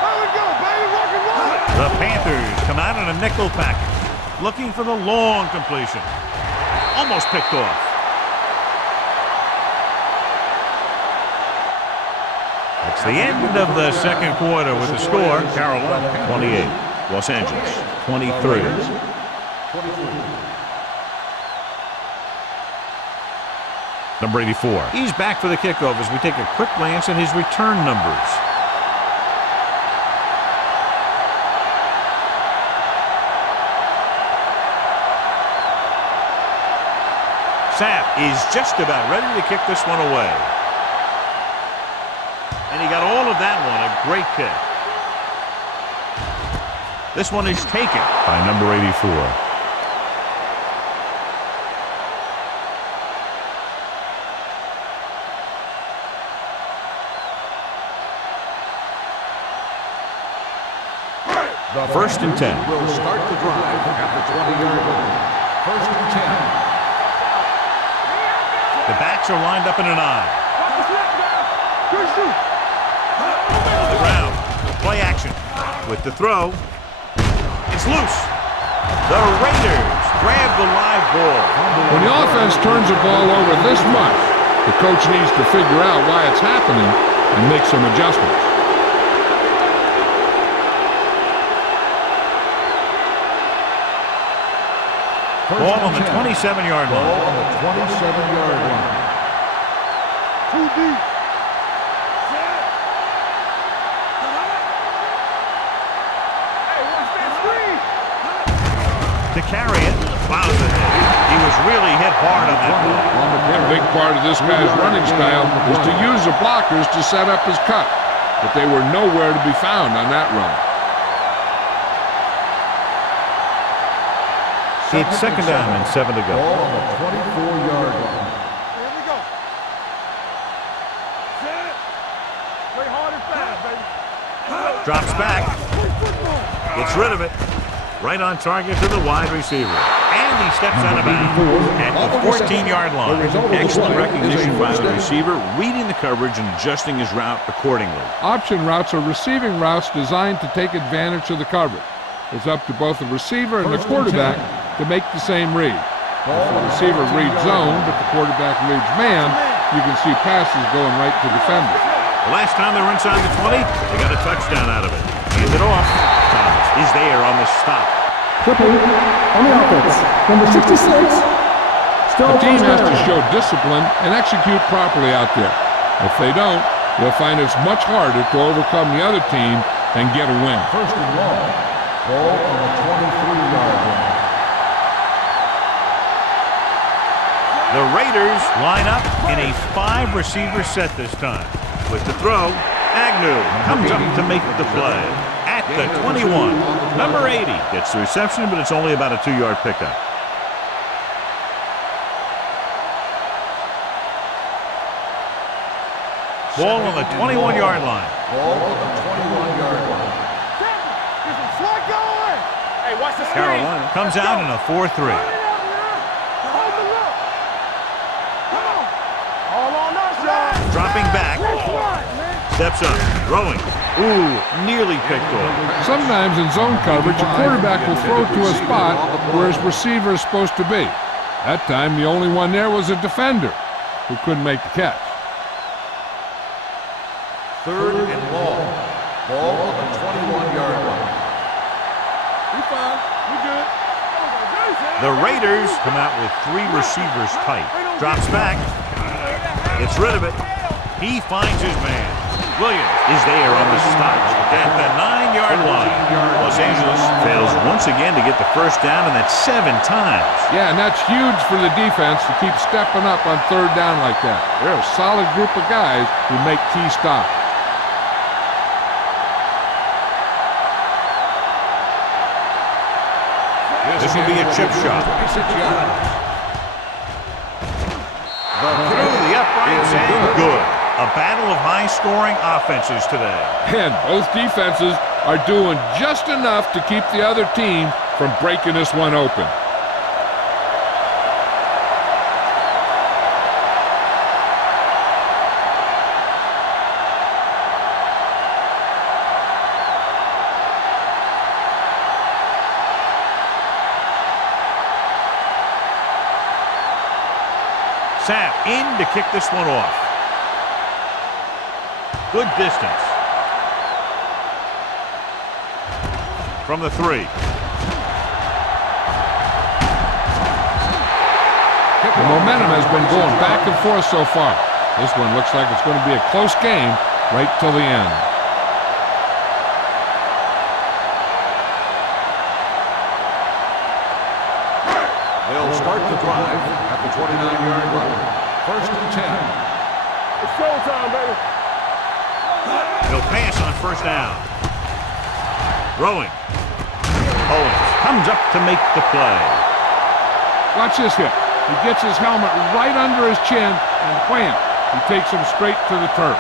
There we go, baby, rock and roll. The Panthers come out in a nickel package, looking for the long completion. Almost picked off. It's the end of the second quarter with the score. Carolina 28, Los Angeles 23. Number 84. He's back for the kickoff as we take a quick glance at his return numbers. Sapp is just about ready to kick this one away. And he got all of that one. A great kick. This one is taken by number 84. First and 10. Will start the drive at the 20-yard line. First and 10. The backs are lined up in an I. On the ground. Play action. With the throw. It's loose. The Raiders grab the live ball. When the offense turns the ball over this much, the coach needs to figure out why it's happening and make some adjustments. Ball on the 27-yard line. Ball on the 27-yard line. Too deep. Hey, watch that screen. To carry it. Wow, he was really hit hard on that ball. A big part of this guy's running style is to use the blockers to set up his cut, but they were nowhere to be found on that run. It's second down and 7 to go. Ball on the 24-yard line. Here we go. Set. Play hard and fast, baby. Drops back. Gets rid of it. Right on target to the wide receiver. And he steps out of bounds at the 14-yard line. Excellent recognition by the receiver, reading the coverage and adjusting his route accordingly. Option routes are receiving routes designed to take advantage of the coverage. It's up to both the receiver and the quarterback to make the same read. If the receiver reads zone, but the quarterback reads man, you can see passes going right to defenders. The last time they were inside the 20, they got a touchdown out of it. Hand it off. Thomas is there on the stop. Triple on the offense. Number 66. Still The team has to show discipline and execute properly out there. If they don't, they'll find it's much harder to overcome the other team and get a win. First and long. Ball on the 23-yard line. The Raiders line up in a 5-receiver set this time. With the throw, Agnew comes up to make the play. At the 21, number 80 gets the reception, but it's only about a 2-yard pickup. Ball on the 21-yard line. Ball on the 21-yard line. There's a slot going. Hey, watch the screen. Carolina comes out in a 4-3. Hold the look. Come on. All on us, y'all. Dropping back. Steps up. Throwing. Ooh, nearly picked off. Sometimes in zone coverage, a quarterback will throw to a spot where his receiver is supposed to be. That time, the only one there was a defender who couldn't make the catch. Third and long. Ball on the The Raiders come out with 3 receivers tight. Drops back. Gets rid of it. He finds his man. Williams is there on the stop at the 9-yard line. Los Angeles fails once again to get the first down, and that's 7 times. Yeah, and that's huge for the defense to keep stepping up on 3rd down like that. They're a solid group of guys who make key stops. This will be a chip shot. Through the uprights and good. A battle of high-scoring offenses today. And both defenses are doing just enough to keep the other team from breaking this one open. Sapp in to kick this one off. Good distance. From the 3. The momentum has been going back and forth so far. This one looks like it's going to be a close game right till the end. They'll start the drive at the 29-yard line. 1st and 10. It's showtime, baby. He'll pass on 1st down. Throwing. Owens comes up to make the play. Watch this hit. He gets his helmet right under his chin, and wham, he takes him straight to the turf.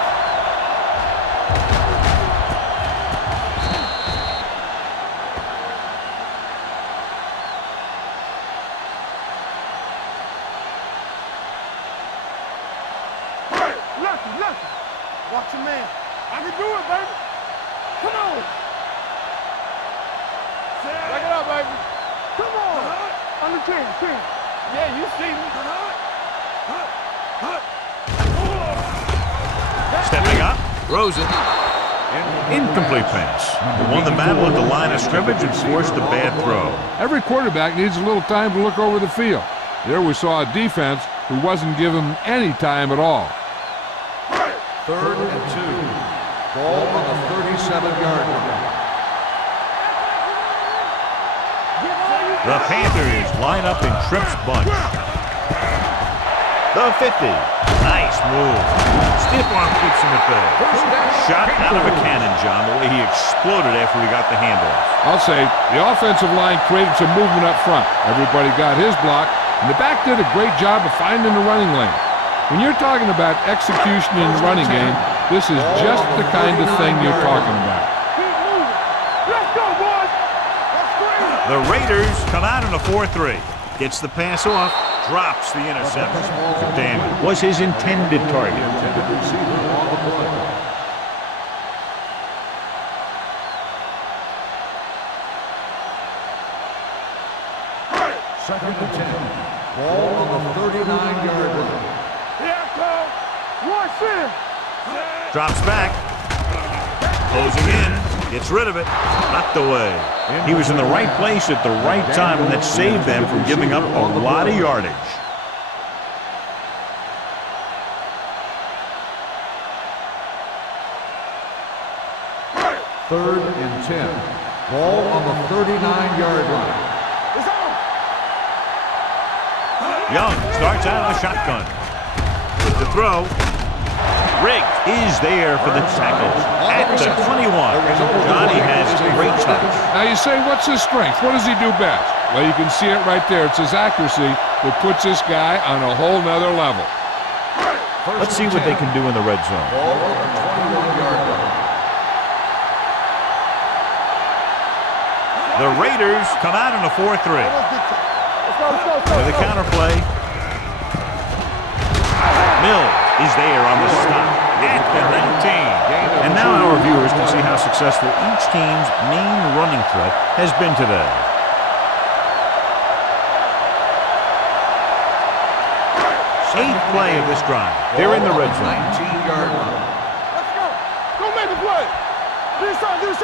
Lucky. Watch your man. I can do it, baby. Come on. Back it up, baby. Come on. On the 10. Yeah, you see me. Stepping up. Throws it. Incomplete pass. He won the battle at the line of scrimmage and forced a bad throw. Every quarterback needs a little time to look over the field. There we saw a defense who wasn't given any time at all. 3rd and 2. Ball on the 37-yard line. The Panthers line up in Tripp's bunch. The 50. Nice move. Stiff arm keeps him at bay. Shot out of a cannon, John, the way he exploded after he got the handoff. I'll say the offensive line created some movement up front. Everybody got his block, and the back did a great job of finding the running lane. When you're talking about execution in the running game, this is just the kind of thing you're talking about. Keep moving. Let's go, boys. The Raiders come out in a 4-3. Gets the pass off, drops the interception. McDaniel was his intended target. Second and 10. Ball on the 39-yard line. Drops back. Closing in. Gets rid of it. Knocked away. He was in the right place at the right time, and that saved them from giving up a lot of yardage. Third and 10. Ball on the 39-yard line. Young starts out of the shotgun. With the throw. Riggs is there for the tackle at the 21. Johnny has great touch. Now you say, what's his strength? What does he do best? Well, you can see it right there. It's his accuracy that puts this guy on a whole nother level. Let's see what they can do in the red zone. Ball on the 21-yard line. The Raiders come out in a 4-3. With a counterplay. Mills is there on the stop at the 19. And now our viewers can see how successful each team's main running threat has been today. Eighth play of this drive. They're in the red zone. 19-yard line. Let's go. Go make a play. Do something.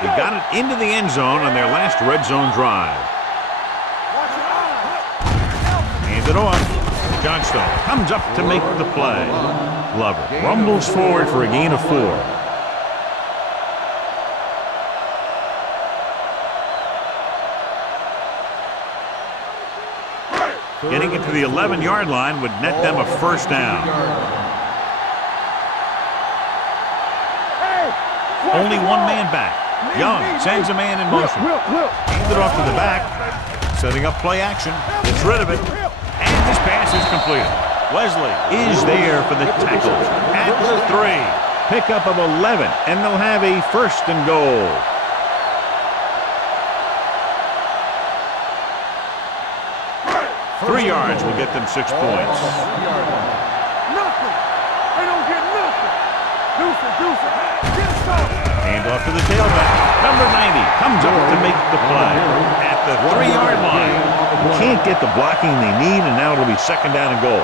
They got it into the end zone on their last red zone drive. it off. Johnstone comes up to make the play. Glover rumbles forward for a gain of 4. Getting it to the 11-yard line would net them a first down. Only one man back. Young sends a man in motion. Hands it off to the back. Setting up play action. Gets rid of it. And this pass is completed. Wesley is there for the tackle. At the 3. Pickup of 11. And they'll have a first and goal. Three yards will get them 6 points. Nothing. They don't get nothing. Deuce. Get some. Hand off to the tailback. Number 90 comes up to make the play. At the 3-yard line. Can't get the blocking they need, and now it'll be second down and goal.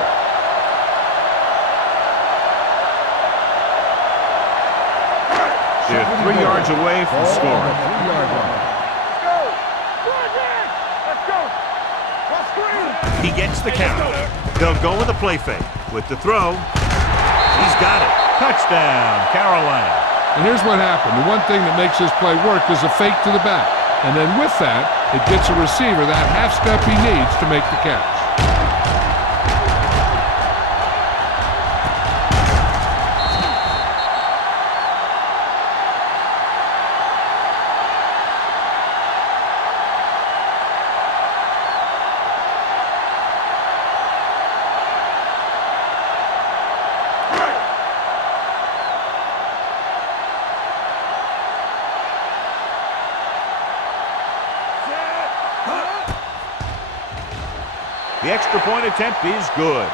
They're 3 yards away from scoring. He gets the count. They'll go with a play fake. With the throw, he's got it. Touchdown, Carolina. And here's what happened. The one thing that makes this play work is a fake to the back. And then with that, it gets a receiver that half step he needs to make the catch. The extra point attempt is good.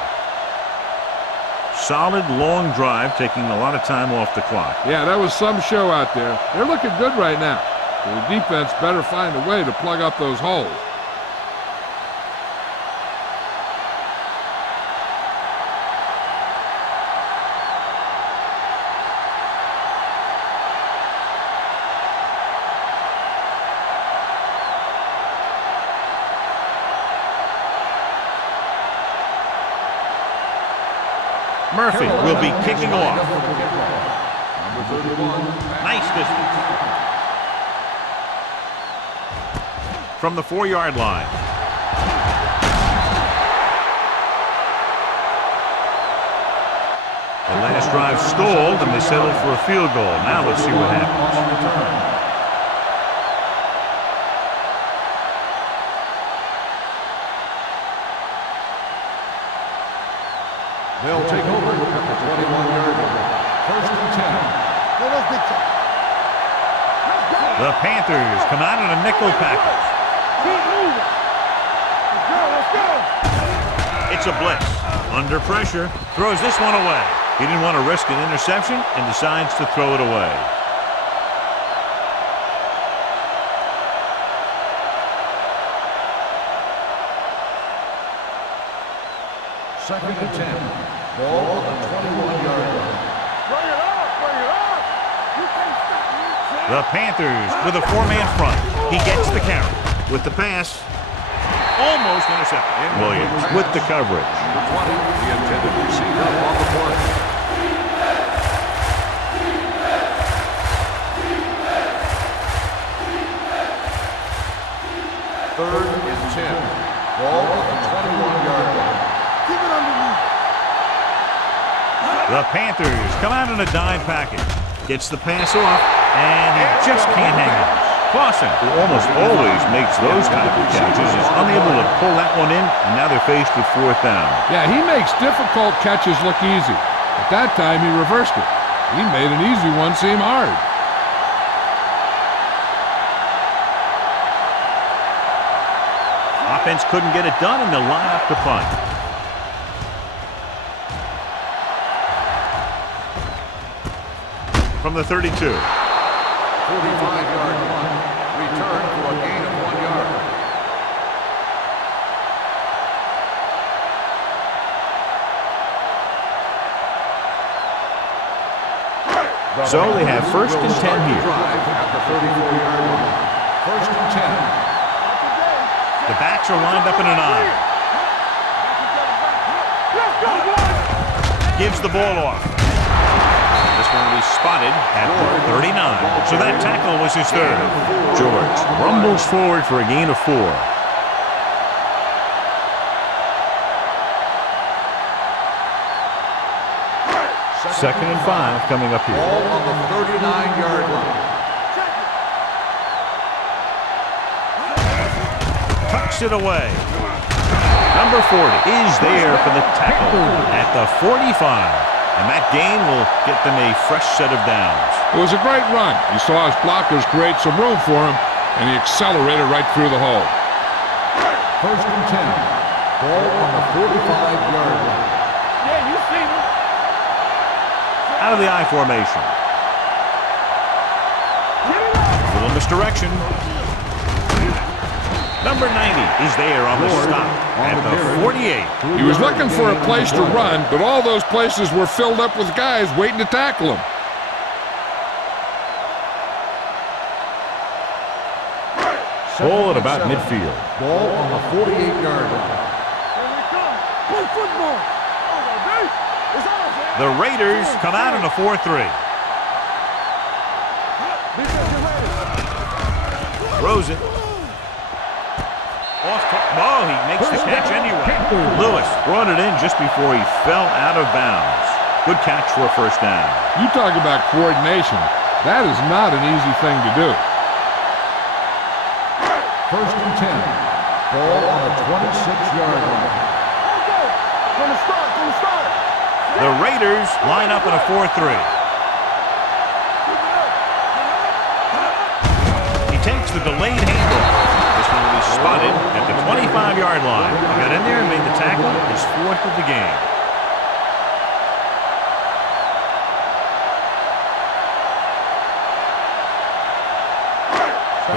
Solid long drive, taking a lot of time off the clock. Yeah, that was some show out there. They're looking good right now. The defense better find a way to plug up those holes. Murphy will be kicking off. Nice distance. From the 4-yard line. The last drive stalled, and they settled for a field goal. Now let's see what happens. They'll take over at the 21-yard line. First and 10. The Panthers come out in a nickel package. It's a blitz. Under pressure. Throws this one away. He didn't want to risk an interception and decides to throw it away. Second and 10. Ball on the 21-yard line. Bring it up. You can't stop me. The Panthers with a 4-man front. He gets the carry. With the pass, almost intercepted. Williams with the coverage. The 20, the intended receiver on the play. Third and 10. Ball on the 21-yard line. Keep it underneath. The Panthers come out in a dime package. Gets the pass off, and he just can't hang on. Clausen, who almost always makes those type of catches, is unable to pull that one in, and now they're faced with 4th down. Yeah, he makes difficult catches look easy. At that time, he reversed it. He made an easy one seem hard. Offense couldn't get it done, and they'll line up to punt. From the 32. 45-yard line. Return for a gain of 1 yard. So they have first and 10 here. Drive at the 34-yard line. First and 10. The backs are lined up in an eye. Gives the ball off. This one will be spotted at the 39. So that tackle was his third. George rumbles forward for a gain of 4. Second and 5 coming up here. Ball on the 39-yard line. Tucks it away. Number 40 is there for the tackle at the 45. And that gain will get them a fresh set of downs. It was a great run. He saw his blockers create some room for him, and he accelerated right through the hole. First and 10. Ball on the 45-yard line. Yeah, you see me. Out of the I formation. Little misdirection. Number 90 is there on the stop at the 48. He was looking for a place to run, but all those places were filled up with guys waiting to tackle him. Ball at about midfield. Ball on the 48-yard line. Here we come. Play football. It's on, man. The Raiders come out in a 4-3. Throws it. Oh, he makes the catch anyway. Lewis brought it in just before he fell out of bounds. Good catch for a first down. You talk about coordination. That is not an easy thing to do. First and 10. Ball on the 26-yard line. From the start. The Raiders line up in a 4-3. He takes the delayed handoff. This one will be spotted at the 25-yard line. He got in there and made the tackle, his 4th of the game.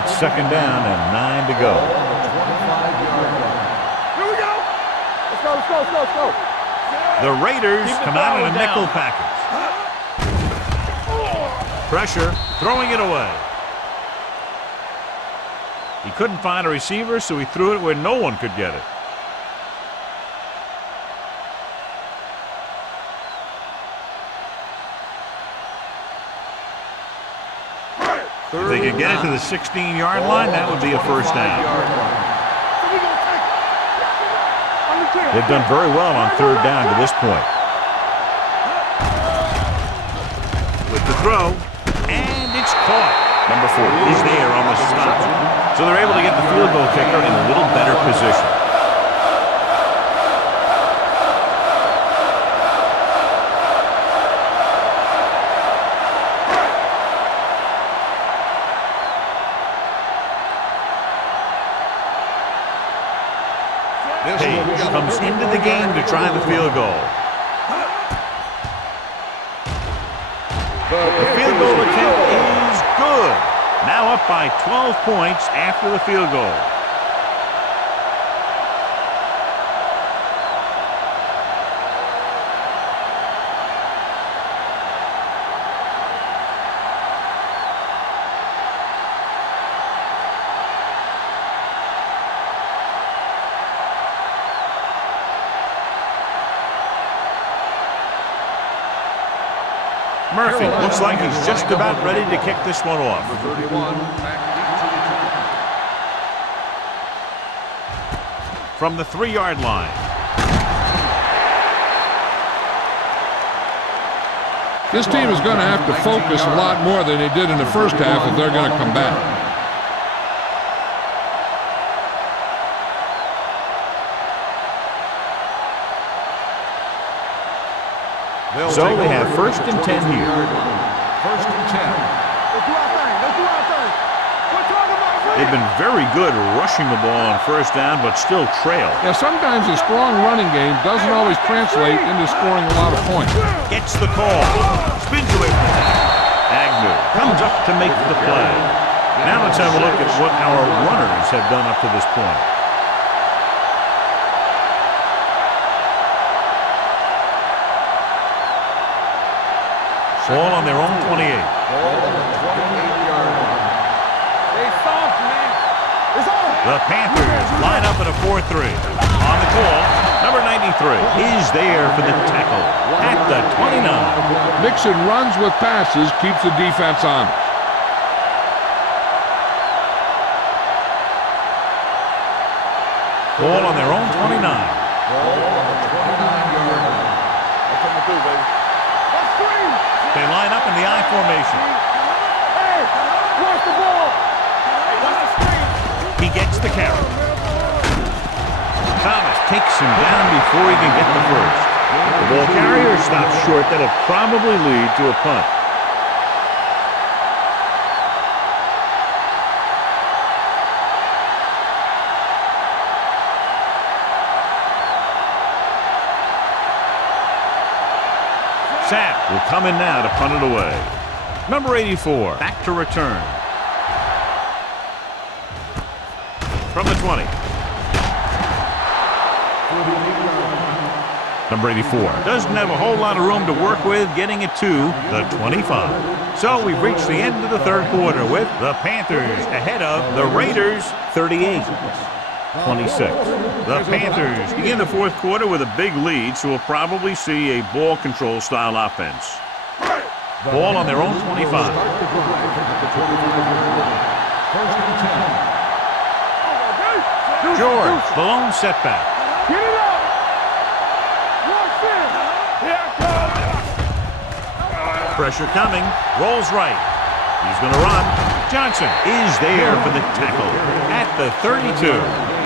It's second down and 9 to go. Here we go. Let's go. The Raiders come out in a nickel package. Pressure, throwing it away. He couldn't find a receiver, so he threw it where no one could get it. If they could get it to the 16-yard line, that would be a first down. They've done very well on third down to this point. With the throw, and it's caught. Number 4 is there on the stop. So they're able to get the field goal kicker in a little better position. Page comes into the game to try the field goal. The field goal attempt is good. Now up by 12 points after the field goal. Murphy looks like he's just about ready to kick this one off. From the 3-yard line. This team is going to have to focus a lot more than they did in the first half if they're going to come back. So they have first and 10 here. First and 10. Let's do our thing. We're talking about They've been very good rushing the ball on first down, but still trail. Yeah, sometimes a strong running game doesn't always translate into scoring a lot of points. Gets the call. Spins away from the tackle. Agnew comes up to make the play. Now let's have a look at what our runners have done up to this point. Ball on their own 28. Ball on the 28-yard line. Stay soft, man. It's on. The Panthers line up in a 4-3. On the call, Number 93 is there for the tackle at the 29. Mixing runs with passes keeps the defense honest. Ball on their own 29. Ball on the 29-yard line. That's coming through, baby. That's screen. They line up in the I formation. Hey, watch the ball. Hey, that's the screen. He gets the carry. Thomas takes him down before he can get the first. The ball carrier stops short. That'll probably lead to a punt. Sapp will come in now to punt it away. Number 84, back to return. From the 20. Number 84 doesn't have a whole lot of room to work with, getting it to the 25. So we've reached the end of the third quarter with the Panthers ahead of the Raiders 38-26. The Panthers begin the fourth quarter with a big lead, so we'll probably see a ball control style offense. Ball on their own 25. George, the lone setback. Get it up. Watch this. Here it comes. Pressure coming. Rolls right. He's going to run. Johnson is there for the tackle at the 32.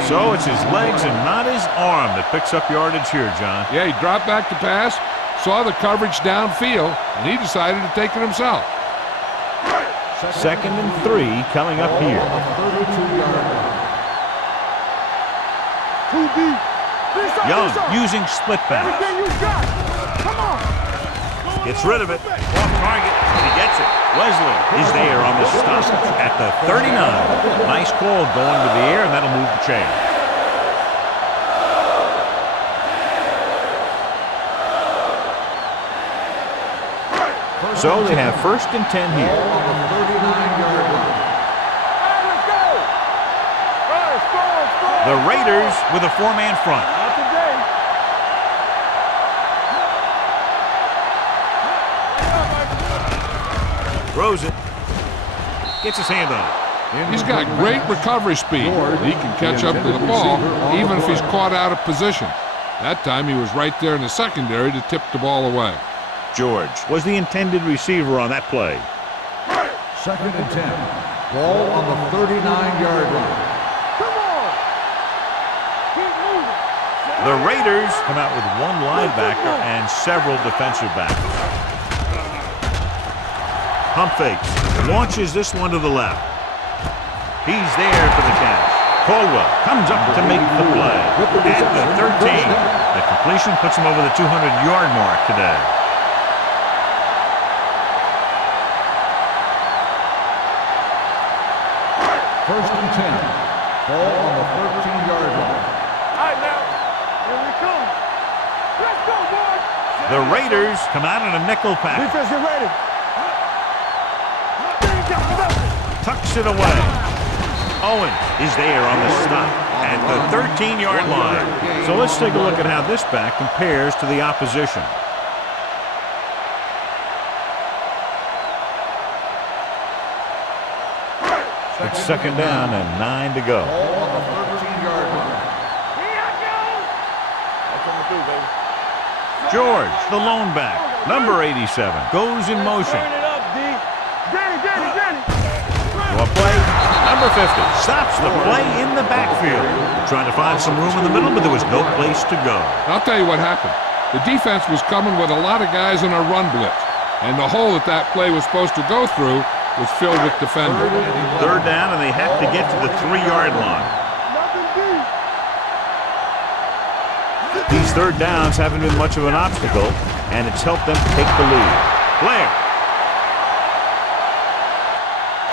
So it's his legs and not his arm that picks up yardage here, John. Yeah, he dropped back to pass, saw the coverage downfield, and he decided to take it himself. 2nd and 3 coming up here. 32-yard line. Too deep. Young using split pass. Everything you got. Come on. Gets rid of it. Off target. And he gets it. Wesley is there on the stop at the 39. Nice call going to the air, and that'll move the chain. So they have 1st and 10 here. On the 39-yard line. Let's go. Hey, score. The Raiders with a 4-man front. Not today. Throws it. Gets his hand on it. He's got great recovery speed. He can catch up to the ball even if he's caught out of position. That time he was right there in the secondary to tip the ball away. George was the intended receiver on that play. 2nd and 10. Ball on the 39-yard line. Come on. Keep moving. The Raiders come out with one linebacker and several defensive backs. Pump fakes. Launches this one to the left. He's there for the catch. Caldwell comes up to make the play. At the 13. The completion puts him over the 200-yard mark today. First and 10. Ball on the 13-yard line. All right, now. Here we come. Let's go, boys. The Raiders come out in a nickel pack. Defense, get ready. Tucks it away. Owen is there on the stop at the 13-yard line. So let's take a look at how this back compares to the opposition. It's 2nd down and 9 to go. Ball on the 13-yard line. Here I go. That's coming through, baby. George, the lone back, number 87, goes in motion. Turn it up, D. Danny. A play, number 50, stops the play in the backfield. Trying to find some room in the middle, but there was no place to go. I'll tell you what happened. The defense was coming with a lot of guys in a run blitz, and the hole that play was supposed to go through was filled with defenders. 3rd down, and they have to get to the 3-yard line. Nothing deep. These 3rd downs haven't been much of an obstacle, and it's helped them take the lead. Blair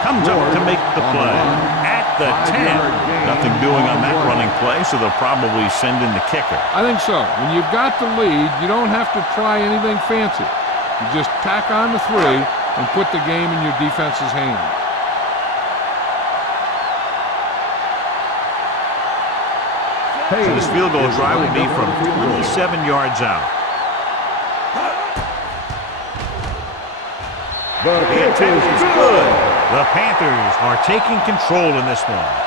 comes up to make the play at the 10. Nothing doing on that running play, so they'll probably send in the kicker. I think so. When you've got the lead, you don't have to try anything fancy. You just tack on the 3 and put the game in your defense's hands. So this field goal try will be from 27 yards out. The attempt is good. The Panthers are taking control in this one.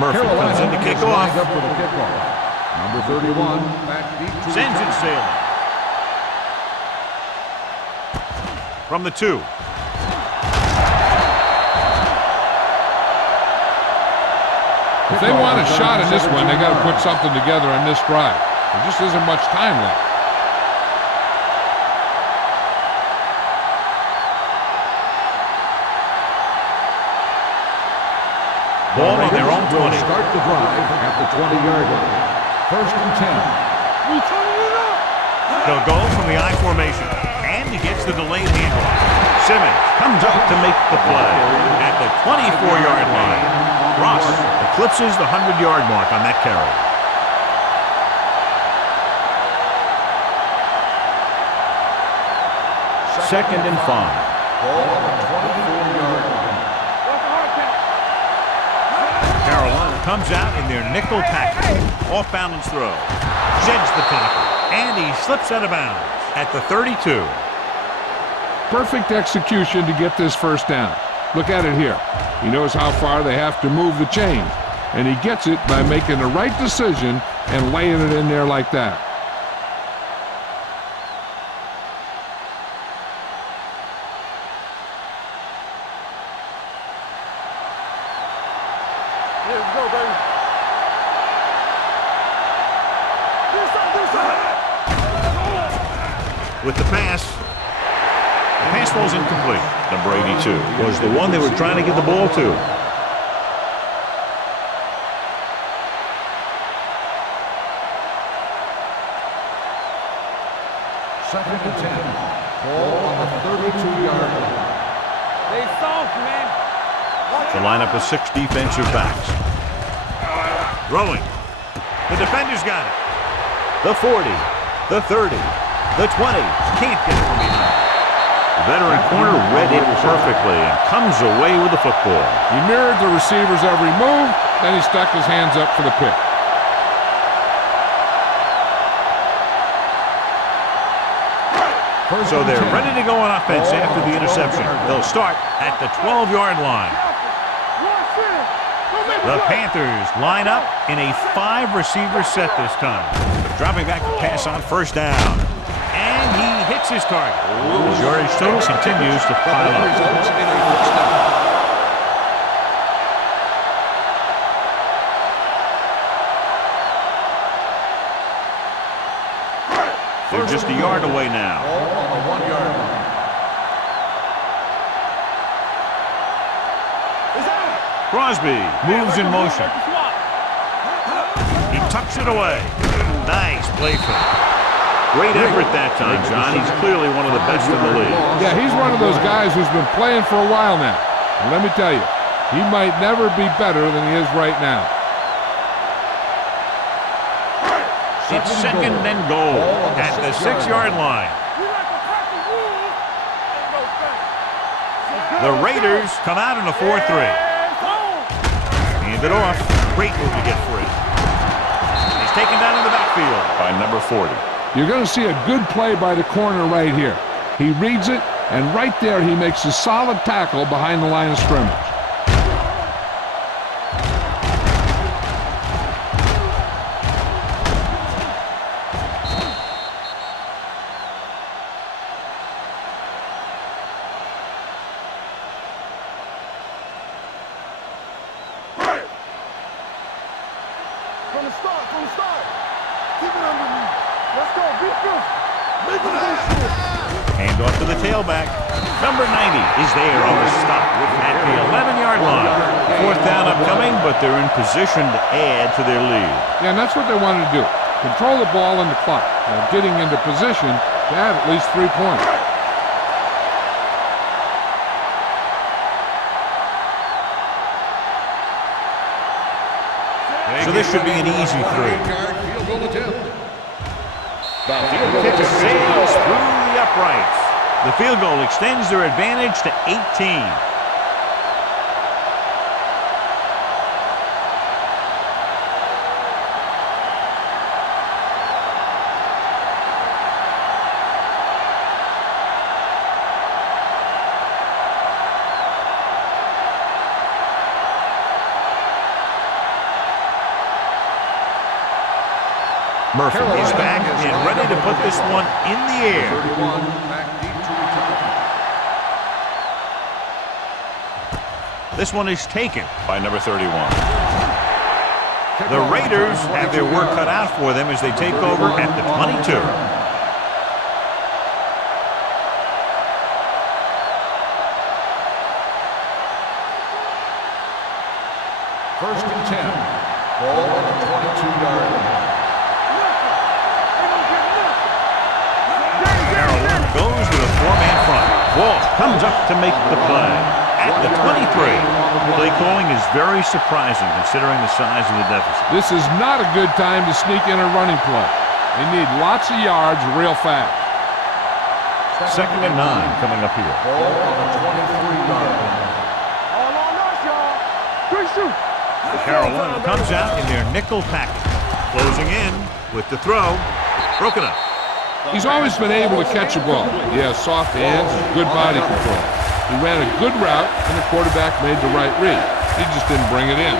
Murphy comes in to kick off. Number 31, back deep to Sends it sailing. From the 2. If they want a shot in this one, they got to put something together on this drive. There just isn't much time left. Ball on their own 20. Start the drive at the 20-yard line. First and 10. They'll go from the I formation, and he gets the delayed handoff. Simmons comes up to make the play at the 24-yard line. Ross eclipses the 100-yard mark on that carry. Second and 5. Ball on the 24-yard line. Carolina comes out in their nickel package. Off-balance throw. Sheds the tackle. And he slips out of bounds at the 32. Perfect execution to get this first down. Look at it here. He knows how far they have to move the chain. And he gets it by making the right decision and laying it in there like that. With the pass falls incomplete. Number 82 was the one they were trying to get the ball to. Second and 10. Ball on the 32-yard line. They soft, man. The lineup of 6 defensive backs. Throwing. The defender's got it. The 40, the 30, the 20. Can't get it from behind. The veteran corner read it perfectly and comes away with the football. He mirrored the receiver's every move, then he stuck his hands up for the pick. So they're ready to go on offense after the interception. They'll start at the 12-yard line. The Panthers line up in a 5-receiver set this time. Dropping back to pass on first down. And he hits his target. His yardage total continues to pile up. Results in a first down. They're just a yard away now. Ball on the 1-yard line. Crosby moves in motion. He tucks it away. Nice play fake. Great effort that time, John. He's clearly one of the best in the league. Yeah, he's one of those guys who's been playing for a while now. And let me tell you, he might never be better than he is right now. It's second and goal at the 6-yard line. The Raiders come out in a 4-3. Hand it off. Great move to get free. He's taken down in the backfield by number 40. You're going to see a good play by the corner right here. He reads it, and right there he makes a solid tackle behind the line of scrimmage. From the start. Keep it under me. Let's go. Beat this. Make it. Hand off to the tailback. Number 90 is there on the stop at the 11-yard line. Fourth down upcoming, but they're in position to add to their lead. Yeah, and that's what they wanted to do. Control the ball and the clock, while getting into position to add at least 3 points. So this should be an easy 3. Field goal attempt. The field kick sails through the uprights. The field goal extends their advantage to 18. Murphy is back and ready to put this one in the air. 31 back deep to return. This one is taken by number 31. The Raiders have their work cut out for them as they take over at the 22. First and 10. Ball on the 22-yard line. Goes with a 4-man front. Walsh comes up to make the play. At the 23. Play calling is very surprising considering the size of the deficit. This is not a good time to sneak in a running play. They need lots of yards real fast. 2nd and 9 coming up here. Ball on the 23-yard line. All on us, y'all. Quick shoot. Carolina comes out in their nickel package. Closing in with the throw. Broken up. He's always been able to catch a ball. He has soft hands and good body control. He ran a good route, and the quarterback made the right read. He just didn't bring it in.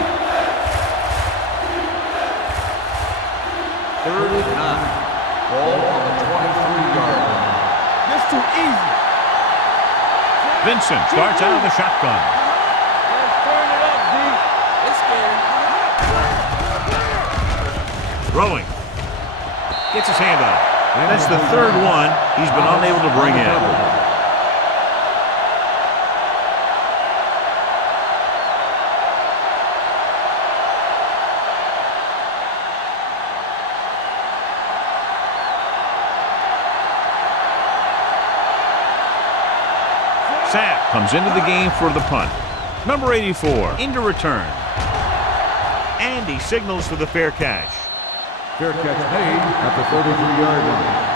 3rd and 9. Ball on the 23-yard line. This too easy. Vincent starts out of the shotgun. Let's turn it up, D. It's scary. Throwing. Gets his hand on it. And that's the 3rd one he's been unable to bring in. Sapp comes into the game for the punt. Number 84 into return. And he signals for the fair catch. Fair catch made at the 33-yard line.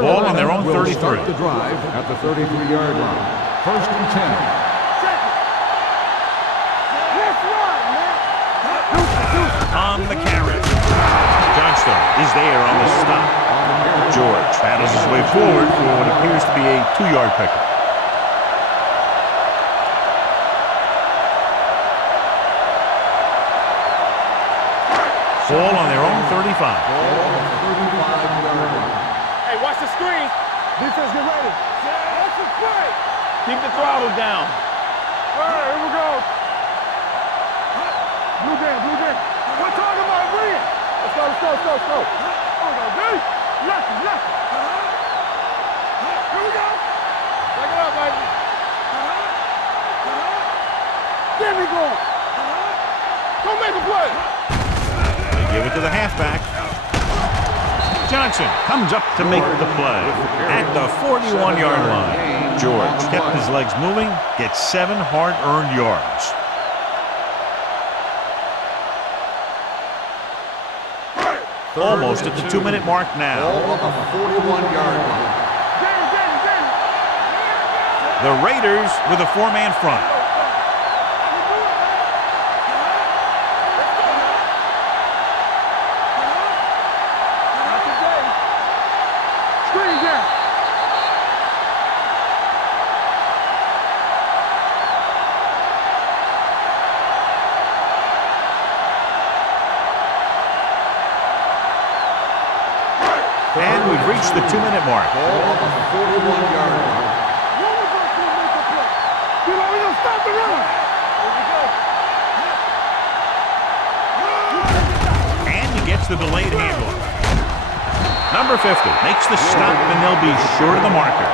Ball on their own 33. Start the drive at the 33-yard line. 1st and 10. On the carry. Johnstone is there on the stop. George battles his way forward for what appears to be a 2-yard pickup. Ball on their own 35. Ball on the 35-yard line. Hey, watch the screen. Defense, get ready. That's a play. Keep the throttle down. All right, here we go. Blue game, blue game. We're talking about bring it. Let's go, let's go, let's go, let's go. Here we go, baby. Left, left. Here we go. Back it up, baby. There we go. Go make a play. They give it to the halfback. Johnson comes up to make the play at the 41-yard line. George kept his legs moving, gets 7 hard-earned yards. Almost at the 2-minute mark now. Ball on the 41-yard line. The Raiders with a 4-man front. And we've reached the 2-minute mark. Ball on the 41-yard line. Stop the run. And he gets the delayed handoff. Number 50 makes the stop, and they'll be short of the marker.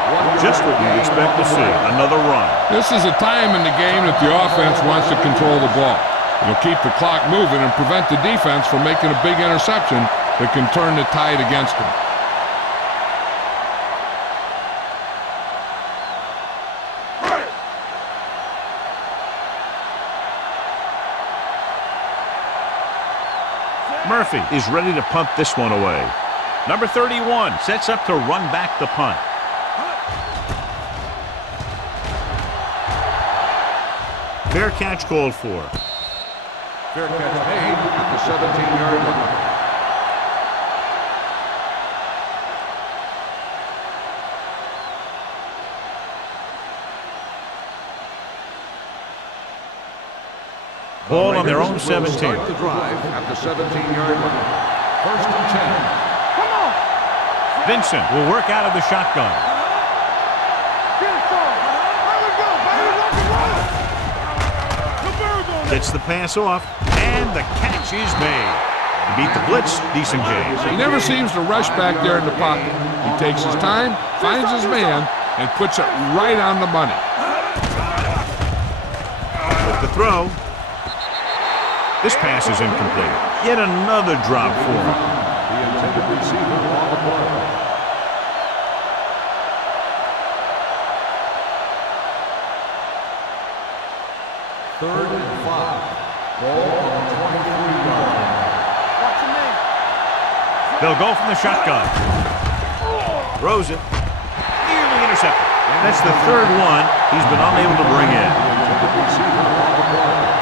Just what you'd expect to see, another run. This is a time in the game that the offense wants to control the ball. It'll keep the clock moving and prevent the defense from making a big interception that can turn the tide against them. Murphy is ready to punt this one away. Number 31 sets up to run back the punt. Fair catch called for. Fair catch made at the 17-yard line. Ball on their own 17. Start the drive at the 17-yard line. First and 10. Come on. Vincent will work out of the shotgun. Get it started. There we go, baby. Rock and roll. The bird on it. Gets the pass off, and the catch is made. He beat the blitz. Decent game. He never seems to rush back there in the pocket. He takes his time, finds his man, and puts it right on the money. With the throw. This pass is incomplete. Yet another drop for him. The intended receiver on the play. Third and 5. Ball on the 23-yard line. Watch your man. They'll go from the shotgun. Throws it. Nearly intercepted. That's the third one he's been unable to bring in. The intended receiver on the play.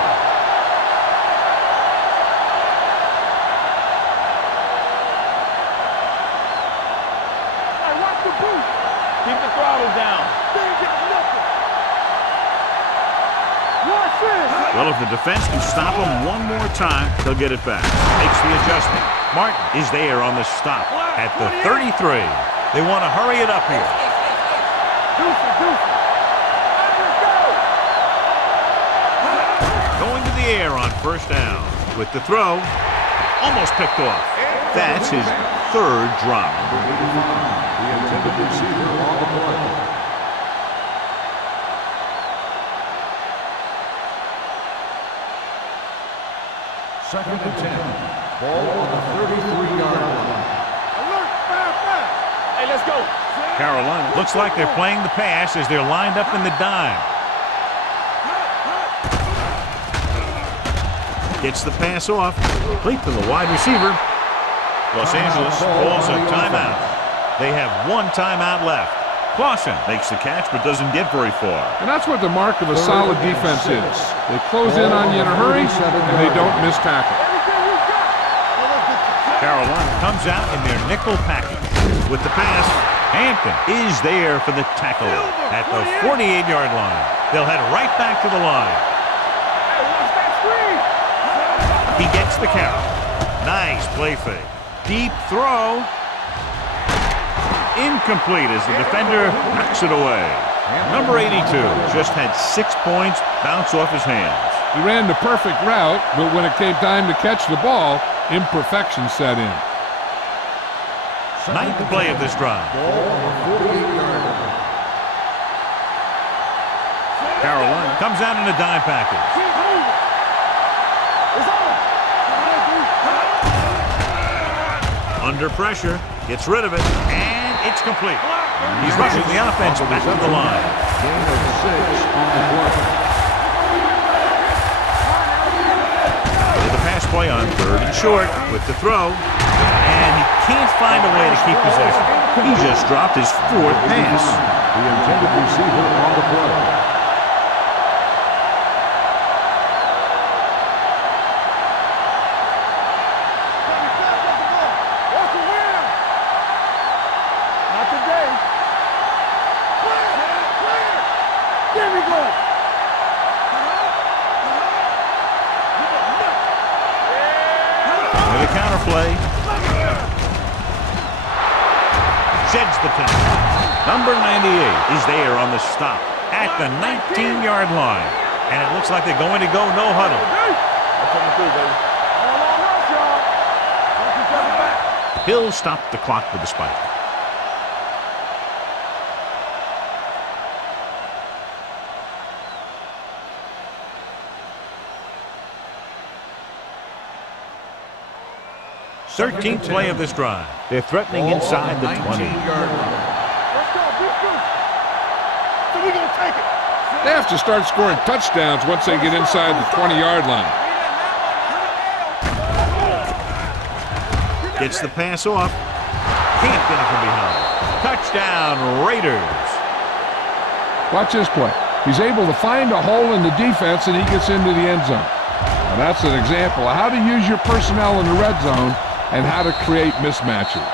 Keep the throttle down. They ain't got nothing. Watch this. Well, if the defense can stop him one more time, they'll get it back. Makes the adjustment. Martin is there on the stop at the 33. They want to hurry it up here. Deuce. Going to the air on first down. With the throw, almost picked off. That's his third drop. The intended receiver on the play. Second and 10. Ball on the 33-yard line. Alert, fast. Hey, let's go. Carolina looks like they're playing the pass as they're lined up in the dime. Gets the pass off. Complete to the wide receiver. Los Angeles calls a timeout. They have one timeout left. Clausen makes the catch but doesn't get very far. And that's what the mark of a solid defense is. They close in on you in a hurry, and they don't miss tackle. Carolina comes out in their nickel package. With the pass, Hampton is there for the tackle at the 48-yard line. They'll head right back to the line. Hey, watch that screen. He gets the carry. Nice play fake. Deep throw. Incomplete as the defender knocks it away. Number 82 just had 6 points bounce off his hands. He ran the perfect route, but when it came time to catch the ball, imperfection set in. Ninth play of this drive. Carolina comes out in a dime package. Under pressure, gets rid of it, and it's complete. He's rushing the offense back to the line. Gain of 6 on the play. With the pass play on third and short with the throw, and he can't find a way to keep possession. He just dropped his fourth pass. The intended receiver on the play. Play. Sheds the penalty. Number 98 is there on the stop at the 19-yard line. And it looks like they're going to go no huddle. He'll stop the clock with the spike. Thirteenth play of this drive. They're threatening inside the 20. Let's go, so we're gonna take it. They have to start scoring touchdowns once they get inside the 20-yard line. Gets the pass off. Can't get it from behind. Touchdown, Raiders. Watch this play. He's able to find a hole in the defense, and he gets into the end zone. Now that's an example of how to use your personnel in the red zone and how to create mismatches.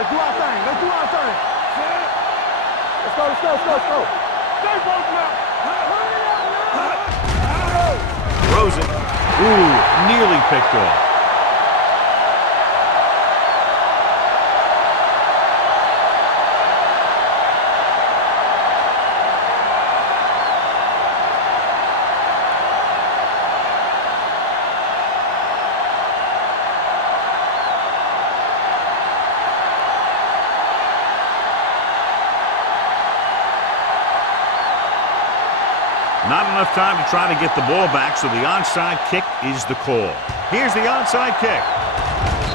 Let's do our thing. Let's do our thing. Let's go, let's go, let's go, let's go. Stay both now. Throws it. Ooh, nearly picked off. Not enough time to try to get the ball back, so the onside kick is the call. Here's the onside kick.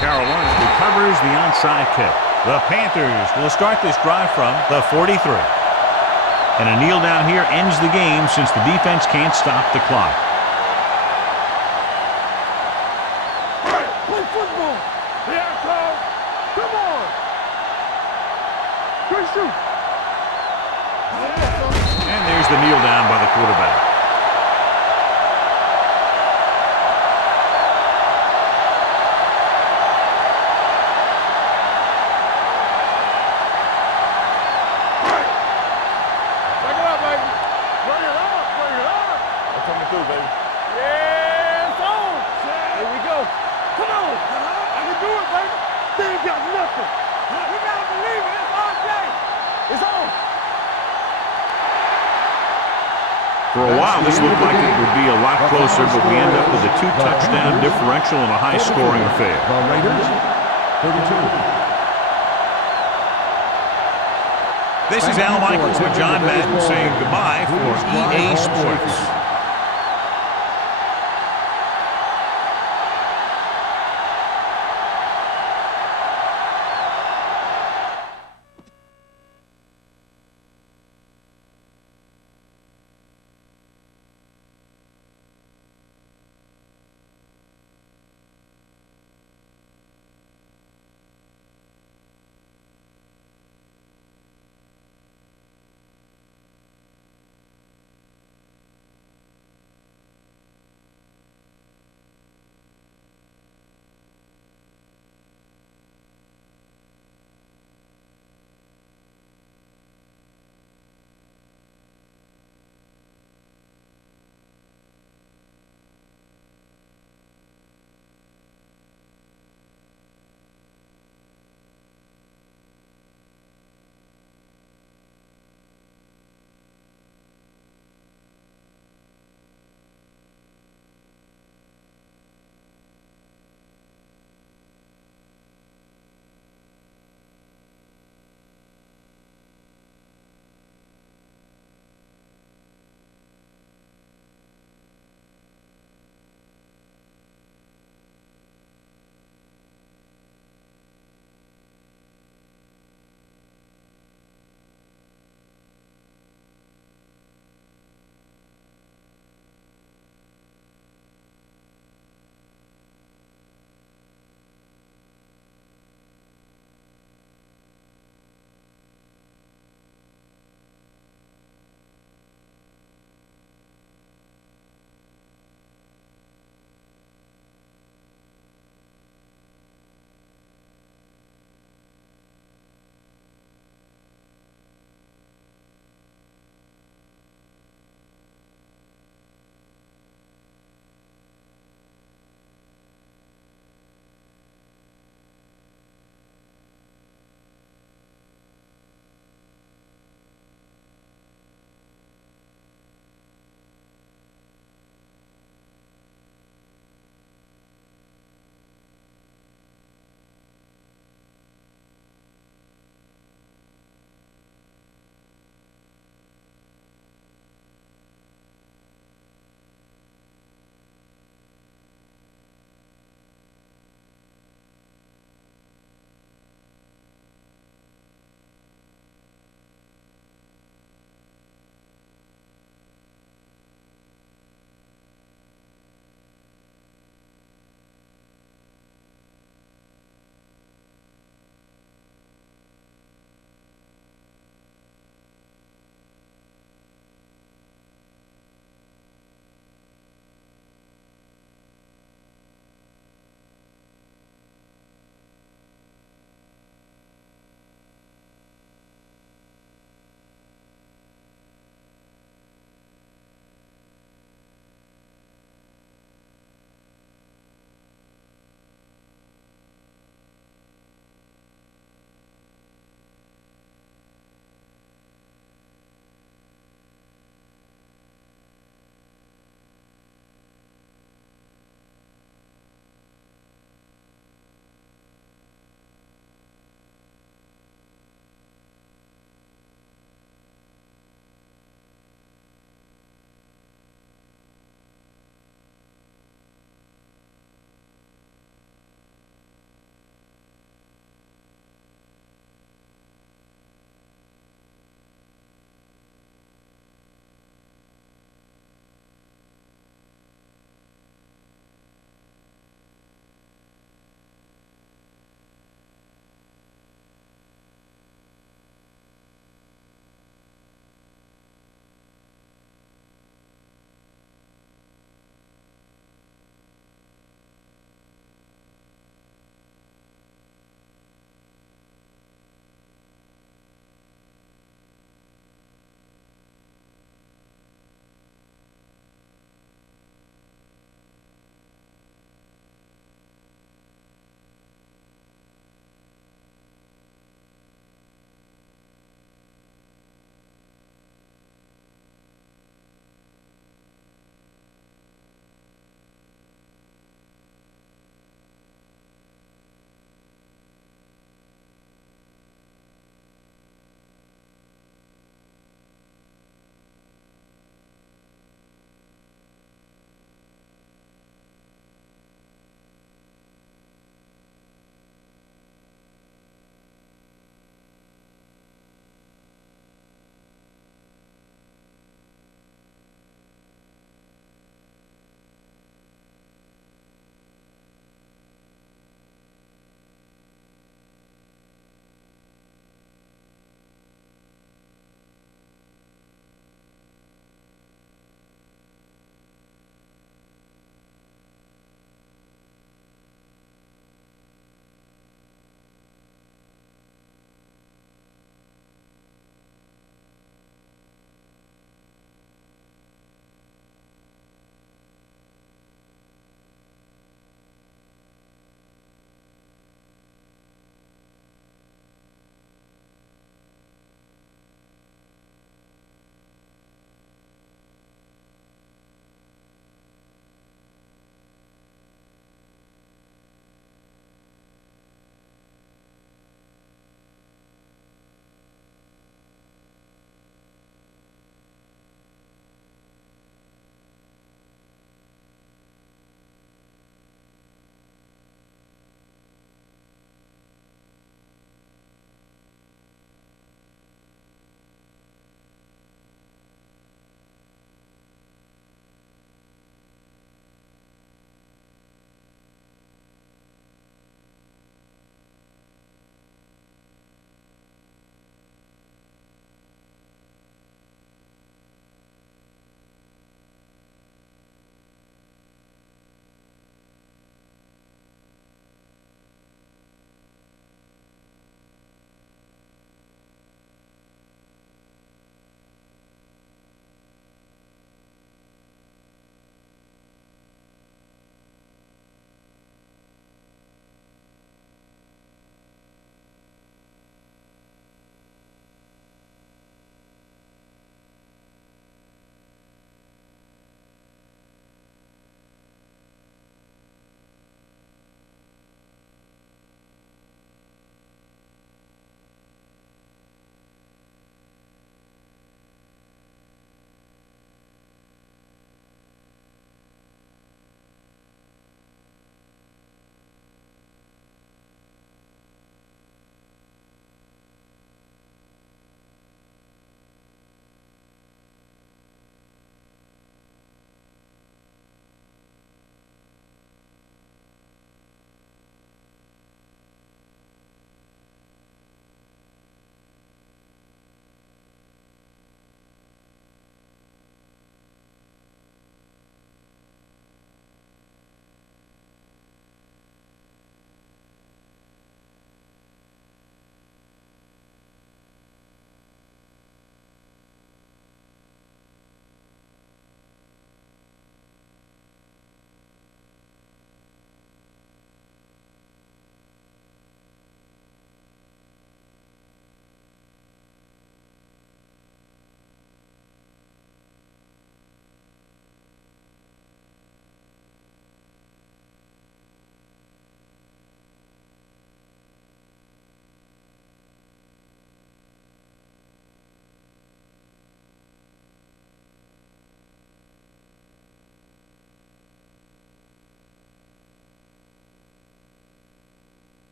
Carolina recovers the onside kick. The Panthers will start this drive from the 43. And a kneel down here ends the game since the defense can't stop the clock. Play football. Yeah, Carl. Come on. Good shoot. And there's the kneel down by the quarterback. Bring it up, baby. Bring it up. Bring it up. I'm coming through, baby. Yeah, it's on. Here we go. Come on. I can do it, baby. They ain't got nothing. We got to believe it. It's our day. It's on. For a while, this looked like it would be a lot closer, but we end up with a two-touchdown differential and a high-scoring affair. The Raiders, 32. This is Al Michaels with John Madden saying goodbye for EA Sports.